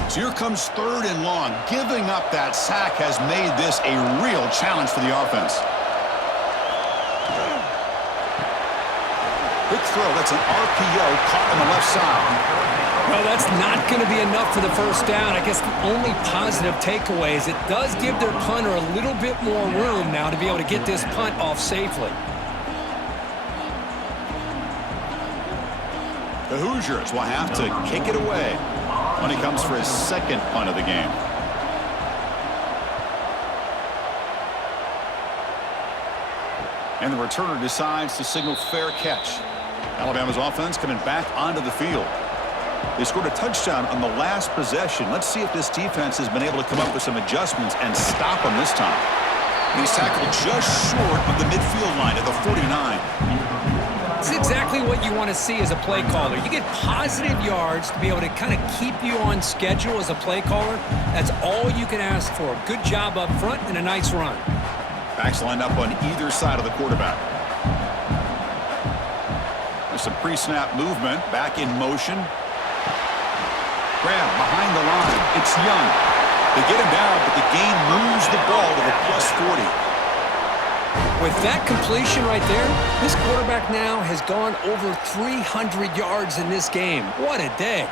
So here comes third and long. Giving up that sack has made this a real challenge for the offense. Quick throw. That's an RPO caught on the left side. Well, that's not going to be enough for the first down. I guess the only positive takeaway is it does give their punter a little bit more room now to be able to get this punt off safely. The Hoosiers will have to kick it away when he comes for his second punt of the game. And the returner decides to signal fair catch. Alabama's offense coming back onto the field. They scored a touchdown on the last possession. Let's see if this defense has been able to come up with some adjustments and stop them this time. He's tackled just short of the midfield line at the 49. It's exactly what you want to see as a play caller. You get positive yards to be able to kind of keep you on schedule as a play caller. That's all you can ask for. Good job up front and a nice run. Backs lined up on either side of the quarterback. There's some pre-snap movement. Back in motion. Grab behind the line. It's Young. They get him down, but the gain moves the ball to the +40. With that completion right there, this quarterback now has gone over 300 yards in this game. What a day.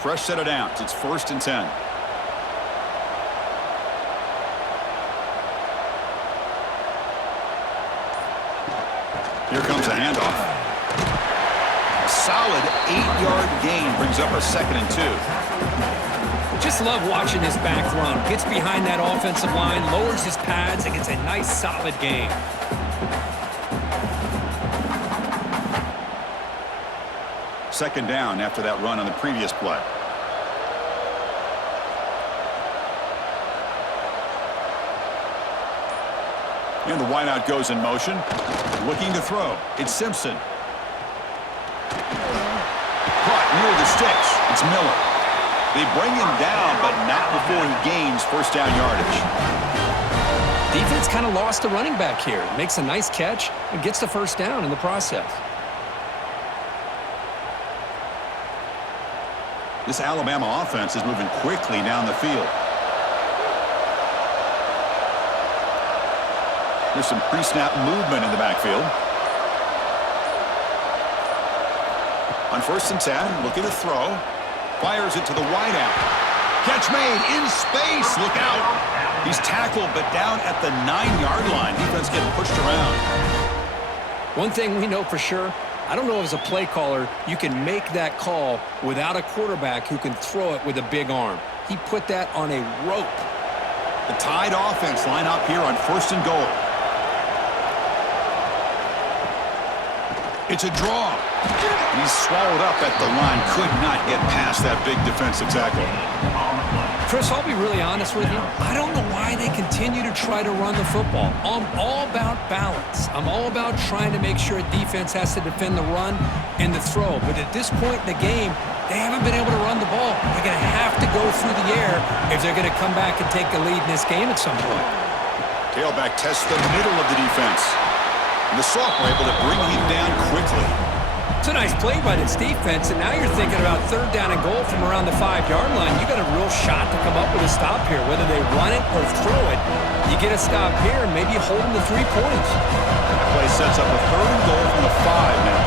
Fresh set of downs. It's 1st and 10. Here comes a handoff. A solid 8-yard gain brings up a 2nd and 2. Just love watching this back run. Gets behind that offensive line, lowers his pads, and gets a nice solid gain. Second down after that run on the previous play. And the wideout goes in motion. Looking to throw. It's Simpson. Caught near the sticks. It's Miller. They bring him down, but not before he gains first down yardage. Defense kind of lost a running back here. Makes a nice catch and gets the first down in the process. This Alabama offense is moving quickly down the field. There's some pre-snap movement in the backfield. On 1st and 10, looking to throw. Fires it to the wideout. Catch made in space. Look out. He's tackled, but down at the 9-yard line. Defense getting pushed around. One thing we know for sure, I don't know if as a play caller you can make that call without a quarterback who can throw it with a big arm. He put that on a rope. The Tide offense line up here on 1st and goal. It's a draw. He's swallowed up at the line. Could not get past that big defensive tackle. Chris, I'll be really honest with you. I don't know why they continue to try to run the football. I'm all about balance. I'm all about trying to make sure defense has to defend the run and the throw. But at this point in the game, they haven't been able to run the ball. They're going to have to go through the air if they're going to come back and take the lead in this game at some point. Tailback tests the middle of the defense. And the sophomore able to bring him down quickly. It's a nice play by this defense, and now you're thinking about third down and goal from around the 5-yard line. You got a real shot to come up with a stop here, whether they run it or throw it. You get a stop here, and maybe you hold them to 3 points. That play sets up a third and goal from the 5 now.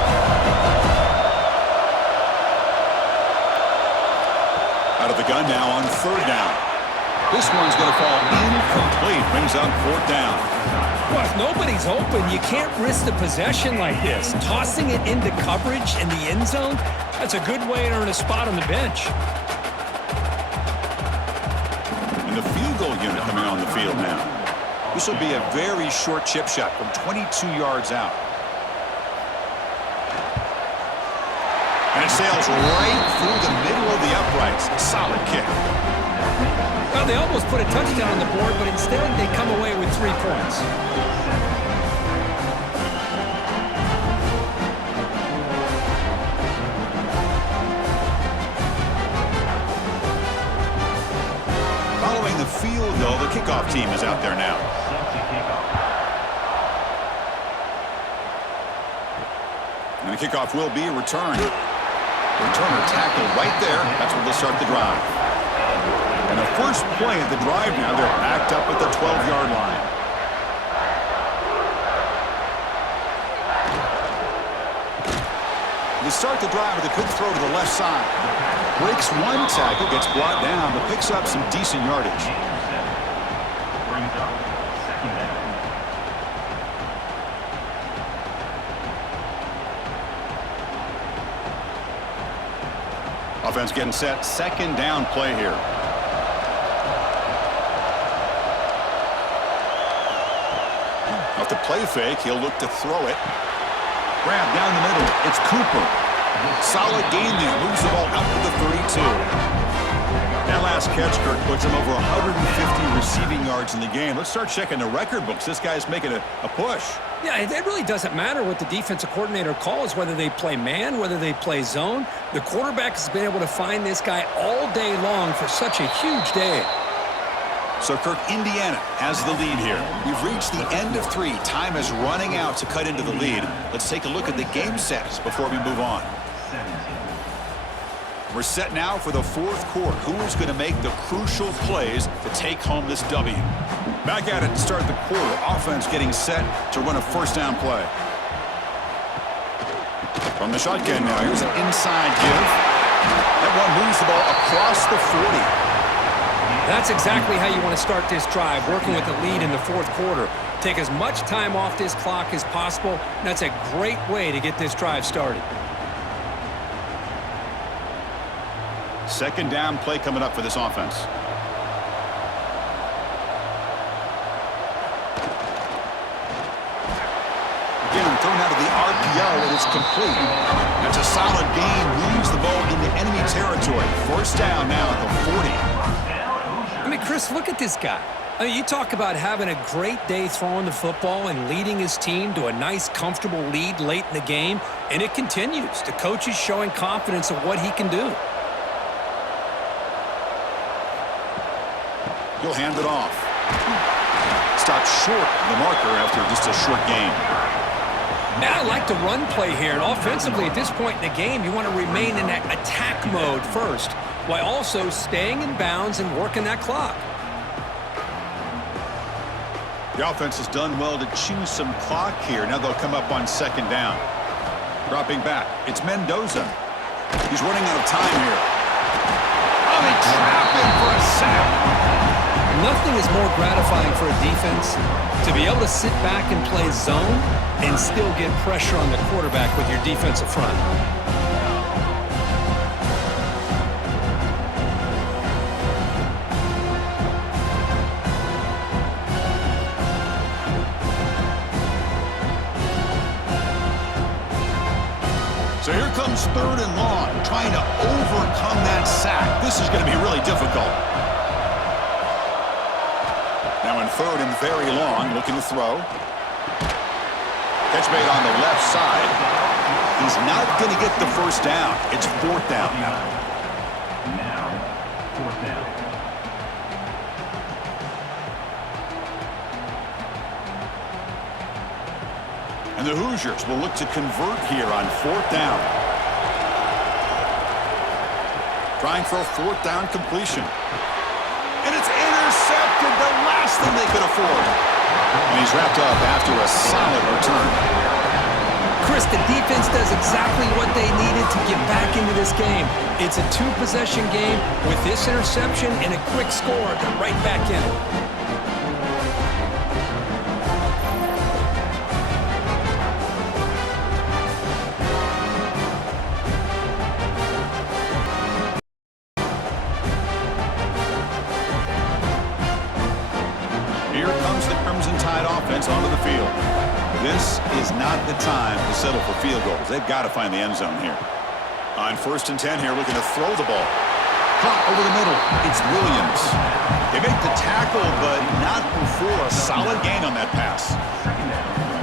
Out of the gun now on third down. This one's going to fall incomplete. Brings up fourth down. Well, if nobody's open, you can't risk the possession like this. Tossing it into coverage in the end zone, that's a good way to earn a spot on the bench. And the field goal unit coming on the field now. This will be a very short chip shot from 22 yards out. And it sails right through the middle of the uprights. Solid kick. Well, they almost put a touchdown on the board, but instead they come away with 3 points. Following the field goal, the kickoff team is out there now. And the kickoff will be a return. Returner tackled right there. That's where they'll start the drive. And the first play of the drive now, they're backed up at the 12-yard line. They start the drive with a quick throw to the left side. Breaks one tackle, gets brought down, but picks up some decent yardage. Offense getting set. Second down play here. Off the play fake, he'll look to throw it. Grab down the middle. It's Cooper. Solid gain there. Moves the ball up to the 32. That last catch, Kirk, puts him over 150 receiving yards in the game. Let's start checking the record books. This guy's making a push. Yeah, it really doesn't matter what the defensive coordinator calls, whether they play man, whether they play zone. The quarterback has been able to find this guy all day long for such a huge day. So, Kirk, Indiana has the lead here. We've reached the end of 3. Time is running out to cut into the lead. Let's take a look at the game sets before we move on. We're set now for the fourth quarter. Who is going to make the crucial plays to take home this W? Back at it to start the quarter. Offense getting set to run a first down play. From the shotgun now, here's an inside give. That one moves the ball across the 40. That's exactly how you want to start this drive, working with the lead in the fourth quarter. Take as much time off this clock as possible. That's a great way to get this drive started. Second down play coming up for this offense. Again, thrown out of the RPO, and it's complete. That's a solid gain. Moves the ball into enemy territory. First down now at the 40. I mean, Chris, look at this guy. I mean, you talk about having a great day throwing the football and leading his team to a nice, comfortable lead late in the game, and it continues. The coach is showing confidence of what he can do. He'll hand it off. Stopped short of the marker after just a short game. Now I like the run play here, and offensively at this point in the game, you want to remain in that attack mode first, while also staying in bounds and working that clock. The offense has done well to choose some clock here. Now they'll come up on second down. Dropping back, it's Mendoza. He's running out of time here. Oh, they trap him for a sack. Nothing is more gratifying for a defense to be able to sit back and play zone and still get pressure on the quarterback with your defensive front. So here comes third and long, trying to overcome that sack. This is going to be really difficult. Now in third and very long, looking to throw. Catch made on the left side. He's not going to get the first down. It's fourth down now. Now, fourth down. And the Hoosiers will look to convert here on fourth down. Trying for a fourth down completion. And it's intercepted, the last thing they could afford. And he's wrapped up after a solid return. Chris, the defense does exactly what they needed to get back into this game. It's a two-possession game with this interception and a quick score. They're right back in it. Here comes the Crimson Tide offense onto the field. This is not the time to settle for field goals. They've got to find the end zone here. On 1st and 10 here, looking to throw the ball. Caught over the middle. It's Williams. They make the tackle, but not before a solid gain on that pass.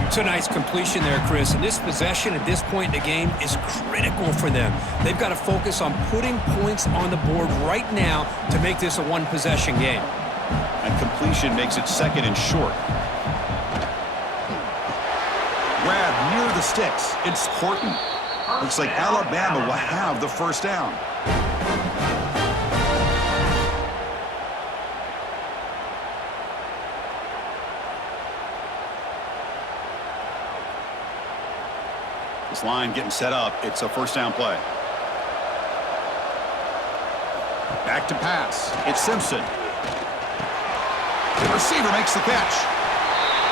It's a nice completion there, Chris. And this possession at this point in the game is critical for them. They've got to focus on putting points on the board right now to make this a one-possession game. And completion makes it 2nd and short. Grab near the sticks. It's Horton. Looks like Alabama will have the first down. This line getting set up. It's a first down play. Back to pass. It's Simpson. The receiver makes the catch.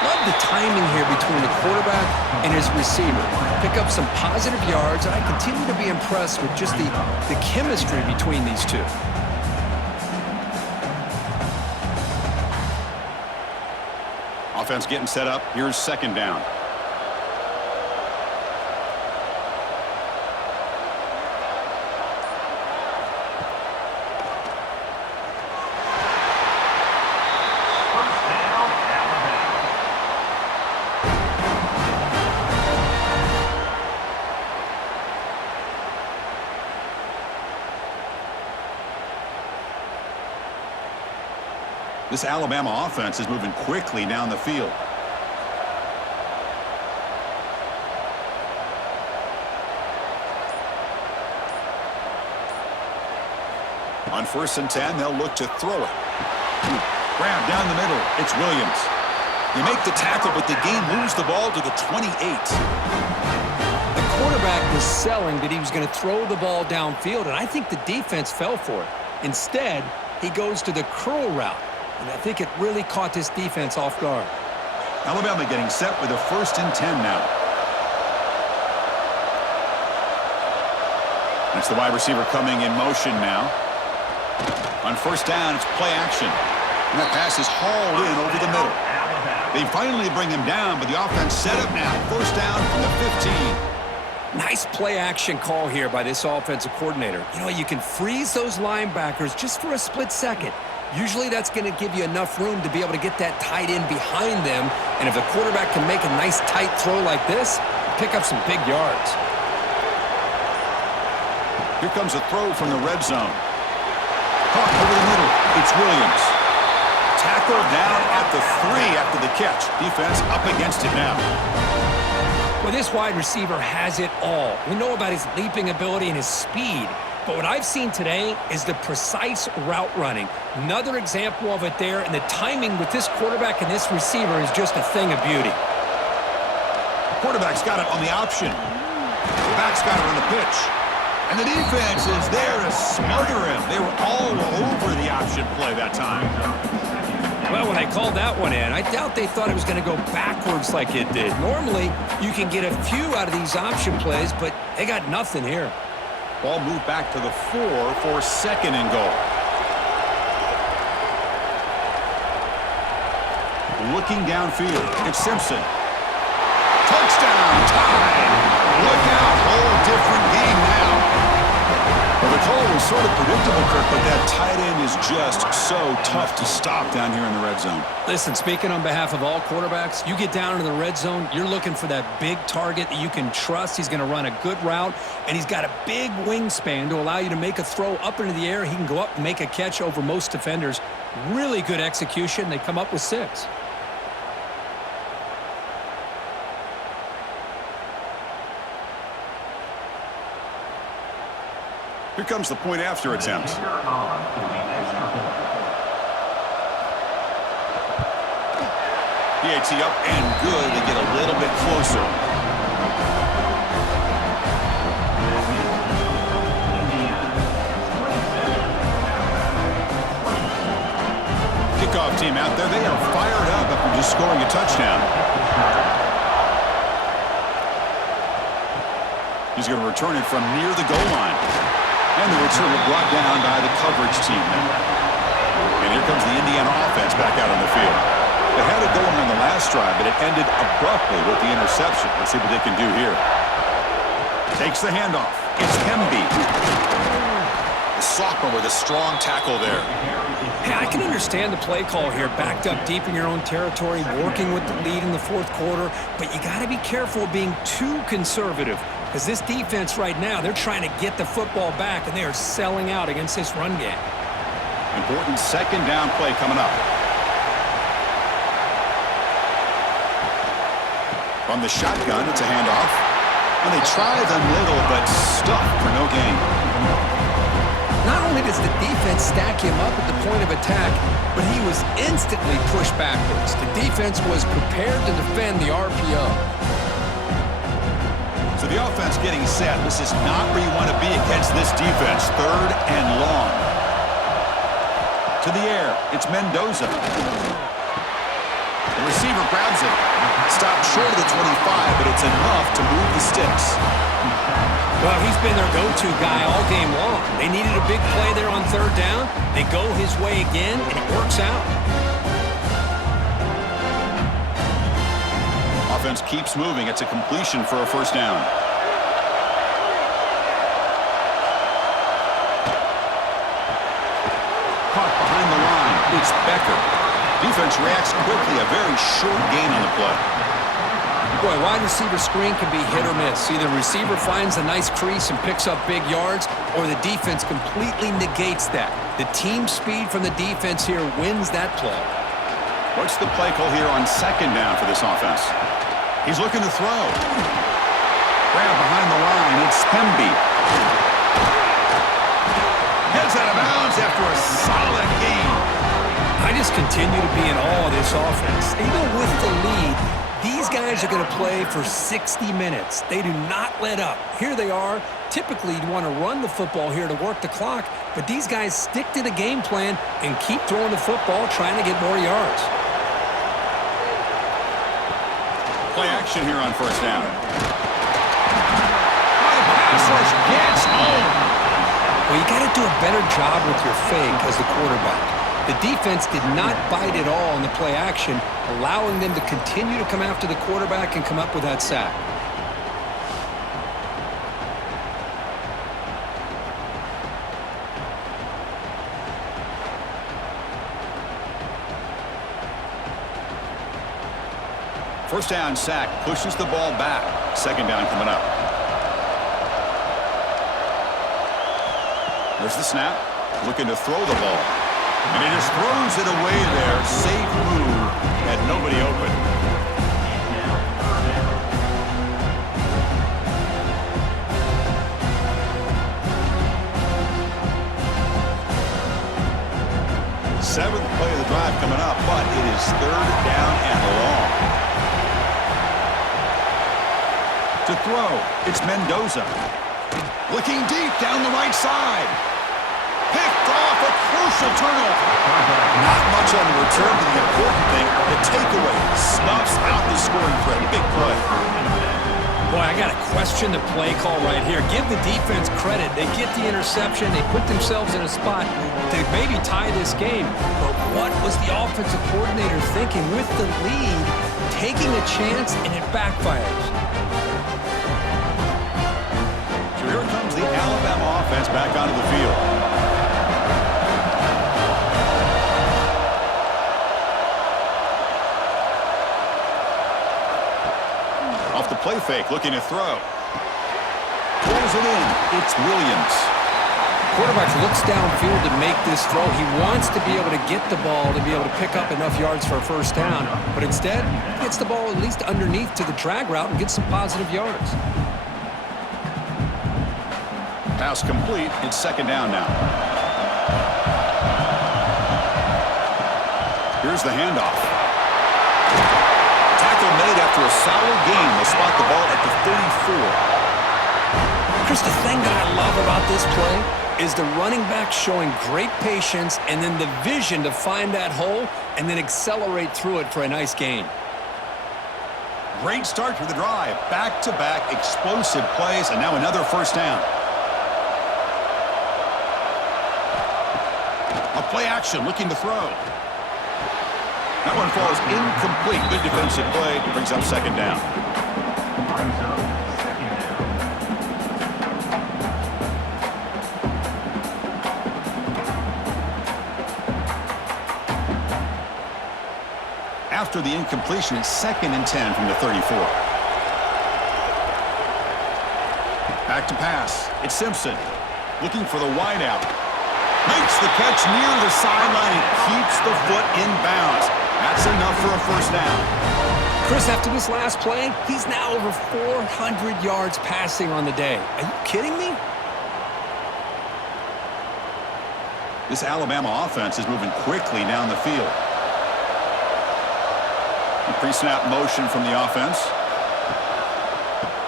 Love the timing here between the quarterback and his receiver. Pick up some positive yards, and I continue to be impressed with just the chemistry between these two. Offense getting set up. Here's 2nd down. This Alabama offense is moving quickly down the field. On 1st and 10, they'll look to throw it. Grab down the middle. It's Williams. They make the tackle, but the game moves the ball to the 28. The quarterback was selling that he was going to throw the ball downfield, and I think the defense fell for it. Instead, he goes to the curl route. And I think it really caught this defense off guard. Alabama getting set with a 1st and 10 now. That's the wide receiver coming in motion now. On 1st down, it's play action. And that pass is hauled in over the middle. They finally bring him down, but the offense set up now. 1st down from the 15. Nice play action call here by this offensive coordinator. You know, you can freeze those linebackers just for a split second. Usually that's going to give you enough room to be able to get that tight end behind them. And if the quarterback can make a nice tight throw like this, pick up some big yards. Here comes a throw from the red zone. Caught over the middle. It's Williams. Tackled down at the 3 after the catch. Defense up against it now. Well, this wide receiver has it all. We know about his leaping ability and his speed. But what I've seen today is the precise route running. Another example of it there, and the timing with this quarterback and this receiver is just a thing of beauty. Quarterback's got it on the option. The back's got it on the pitch. And the defense is there to smother him. They were all over the option play that time. Well, when they called that one in, I doubt they thought it was going to go backwards like it did. Normally, you can get a few out of these option plays, but they got nothing here. Ball moved back to the 4 for 2nd and goal. Looking downfield, it's Simpson. Touchdown, tied. Look out, whole different game now. Well, the call was sort of predictable, Kirk, but that tight end is just so tough to stop down here in the red zone. Listen, speaking on behalf of all quarterbacks, you get down into the red zone, you're looking for that big target that you can trust. He's going to run a good route, and he's got a big wingspan to allow you to make a throw up into the air. He can go up and make a catch over most defenders. Really good execution. They come up with 6. Here comes the point after attempt. PAT up and good to get a little bit closer. Kickoff team out there. They are fired up after just scoring a touchdown. He's going to return it from near the goal line. And the return brought down by the coverage team now. And here comes the Indiana offense back out on the field. They had it going on the last drive, but it ended abruptly with the interception. Let's see what they can do here. Takes the handoff. It's Hemby. The sophomore with a strong tackle there. Hey, I can understand the play call here. Backed up deep in your own territory, working with the lead in the 4th quarter. But you got to be careful of being too conservative. Because this defense right now, they're trying to get the football back, and they are selling out against this run game. Important 2nd down play coming up. From the shotgun, it's a handoff. And they try the middle, but stuffed for no gain. Not only does the defense stack him up at the point of attack, but he was instantly pushed backwards. The defense was prepared to defend the RPO. So the offense getting set. This is not where you want to be against this defense. 3rd and long. To the air. It's Mendoza. The receiver grabs it. Stopped short of the 25, but it's enough to move the sticks. Well, he's been their go-to guy all game long. They needed a big play there on 3rd down. They go his way again, and it works out. Offense keeps moving. It's a completion for a 1st down. Caught behind the line. It's Becker. Defense reacts quickly. A very short gain on the play. Boy, wide receiver screen can be hit or miss. Either receiver finds a nice crease and picks up big yards, or the defense completely negates that. The team speed from the defense here wins that play. What's the play call here on 2nd down for this offense? He's looking to throw. Grab behind the line. It's Hemby. Heads out of bounds after a solid game. I just continue to be in awe of this offense. Even with the lead, these guys are going to play for 60 minutes. They do not let up. Here they are. Typically, you want to run the football here to work the clock, but these guys stick to the game plan and keep throwing the football, trying to get more yards. Play action here on 1st down. The pass rush gets home. Well, you got to do a better job with your fake as the quarterback. The defense did not bite at all in the play action, allowing them to continue to come after the quarterback and come up with that sack. First down sack pushes the ball back. 2nd down coming up. There's the snap. Looking to throw the ball. And he just throws it away there. Safe move. Had nobody open. Seventh play of the drive coming up, but it is 3rd down and long. To throw, it's Mendoza. Looking deep down the right side. Picked off, a crucial turnover. Not much on the return, but the important thing, the takeaway. Snuffs out the scoring threat. Big play. Boy, I got to question the play call right here. Give the defense credit. They get the interception. They put themselves in a spot to maybe tie this game. But what was the offensive coordinator thinking with the lead, taking a chance, and it backfires? So here comes the Alabama offense back onto the field. Off the play fake, looking to throw. Pulls it in. It's Williams. Quarterback looks downfield to make this throw. He wants to be able to get the ball to be able to pick up enough yards for a first down, but instead, he gets the ball at least underneath to the drag route and gets some positive yards. Pass complete. It's second down now. Here's the handoff. Tackle made after a solid gain. They'll spot the ball at the 34. Chris, the thing that I love about this play is the running back showing great patience and then the vision to find that hole and then accelerate through it for a nice gain. Great start to the drive. Back-to-back explosive plays, and now another first down. A play action, looking to throw. That one falls incomplete. Good defensive play. Brings up second down. After the incompletion, it's 2nd and 10 from the 34. Back to pass. It's Simpson. Looking for the wideout. Makes the catch near the sideline and keeps the foot in bounds. That's enough for a first down. Chris, after this last play, he's now over 400 yards passing on the day. Are you kidding me? This Alabama offense is moving quickly down the field. Pre-snap motion from the offense.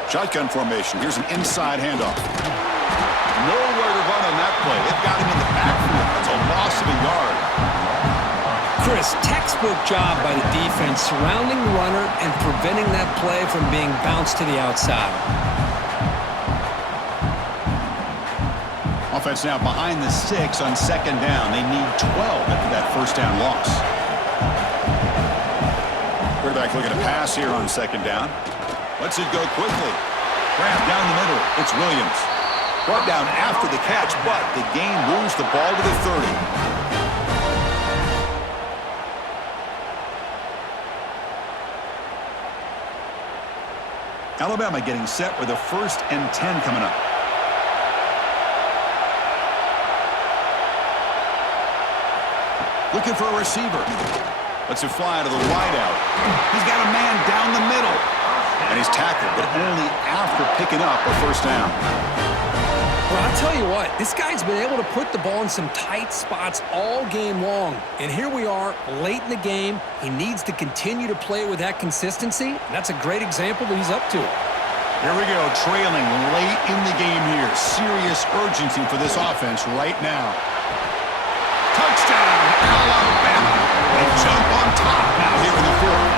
Shotgun formation. Here's an inside handoff. Nowhere to run on that play. They've got him in the backfield. That's a loss of a yard. Chris, textbook job by the defense surrounding the runner and preventing that play from being bounced to the outside. Offense now behind the 6 on second down. They need 12 after that first down loss. Quarterback looking to pass here on second down. Lets it go quickly. Grab down the middle. It's Williams. Brought down after the catch, but the gain moves the ball to the 30. Alabama getting set with a 1st and 10 coming up. Looking for a receiver. Lets it fly to the wideout. He's got a man down the middle. And he's tackled, but only after picking up a first down. Well, I'll tell you what, this guy's been able to put the ball in some tight spots all game long. And here we are, late in the game. He needs to continue to play with that consistency. And that's a great example that he's up to it. Here we go, trailing late in the game here. Serious urgency for this offense right now. Touchdown, Alabama. They jump on top now here in the 4th.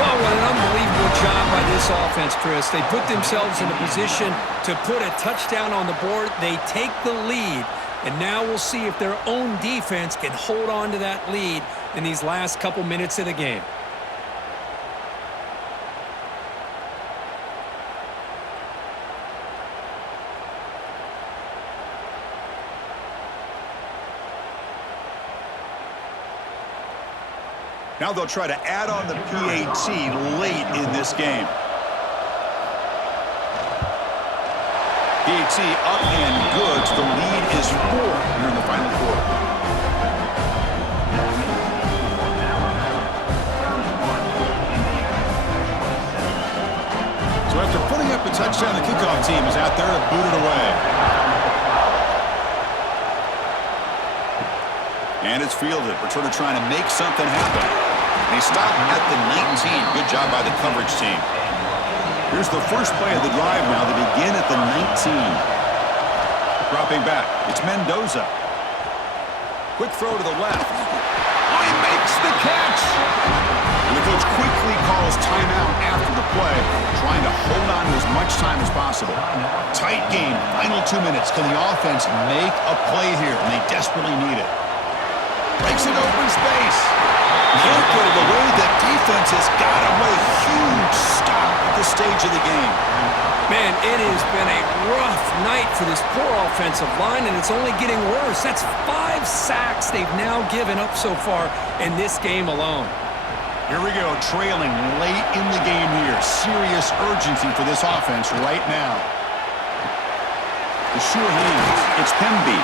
Well, what an unbelievable job by this offense, Chris. They put themselves in a position to put a touchdown on the board. They take the lead, and now we'll see if their own defense can hold on to that lead in these last couple minutes of the game. Now they'll try to add on the PAT late in this game. PAT up and good. The lead is 4 here in the final quarter. So after putting up a touchdown, the kickoff team is out there to boot it away. And it's fielded. Returner trying to make something happen. And he stopped at the 19. Good job by the coverage team. Here's the first play of the drive now. They begin at the 19. Dropping back. It's Mendoza. Quick throw to the left. Oh, he makes the catch! And the coach quickly calls timeout after the play, trying to hold on to as much time as possible. Tight game. Final 2 minutes. Can the offense make a play here? And they desperately need it. Breaks an open space. Look at the way that defense has got away. Huge stop at this stage of the game. Man, it has been a rough night for this poor offensive line, and it's only getting worse. That's 5 sacks they've now given up so far in this game alone. Here we go, trailing late in the game here. Serious urgency for this offense right now. The sure hands. It's Pemby.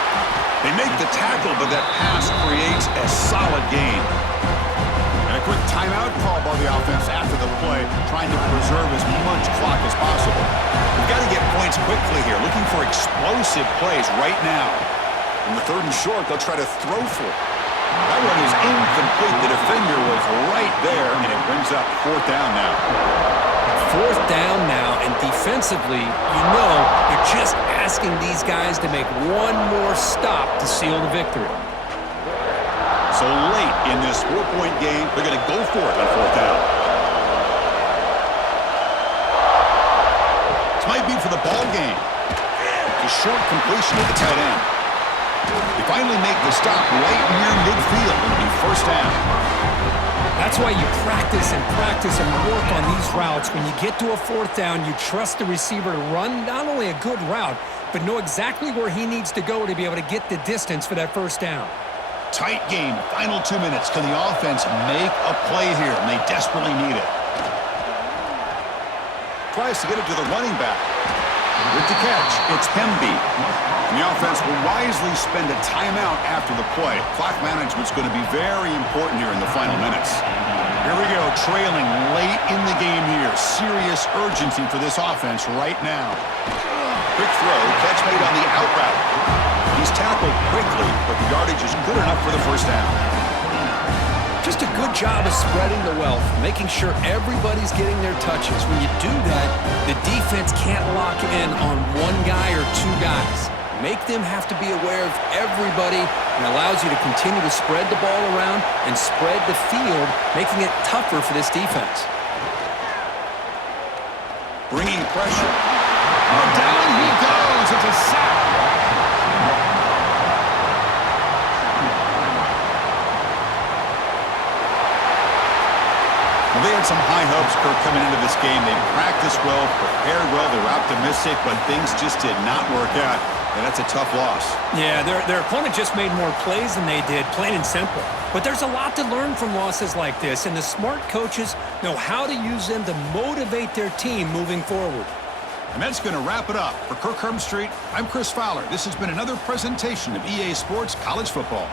They make the tackle, but that pass creates a solid gain. And a quick timeout call by the offense after the play, trying to preserve as much clock as possible. We've got to get points quickly here, looking for explosive plays right now. In the 3rd and short, they'll try to throw for it. That one is incomplete. The defender was right there, and it brings up 4th down now. 4th down now, and defensively, you're just asking these guys to make one more stop to seal the victory. So late in this 4-point game, they're going to go for it on 4th down. This might be for the ball game. A short completion to the tight end. They finally make the stop right near midfield. It'll be 1st down. That's why you practice and work on these routes. When you get to a 4th down, you trust the receiver to run not only a good route, but know exactly where he needs to go to be able to get the distance for that 1st down. Tight game. Final 2 minutes. Can the offense make a play here? And they desperately need it. Tries to get it to the running back. With the catch, it's Pemby. And the offense will wisely spend a timeout after the play. Clock management's going to be very important here in the final minutes. Here we go, trailing late in the game here. Serious urgency for this offense right now. Quick throw, catch made on the out route. He's tackled quickly, but the yardage is good enough for the 1st down. Just a good job of spreading the wealth, making sure everybody's getting their touches. When you do that, the defense can't lock in on one guy or 2 guys. Make them have to be aware of everybody, and allows you to continue to spread the ball around and spread the field, making it tougher for this defense. Bringing pressure. Oh, down he goes. It's a sack. Well, they had some high hopes, Kirk, coming into this game. They practiced well, prepared well, they were optimistic, but things just did not work out. And that's a tough loss. Yeah, their opponent just made more plays than they did, plain and simple. But there's a lot to learn from losses like this, and the smart coaches know how to use them to motivate their team moving forward. And that's going to wrap it up. For Kirk Street, I'm Chris Fowler. This has been another presentation of EA Sports College Football.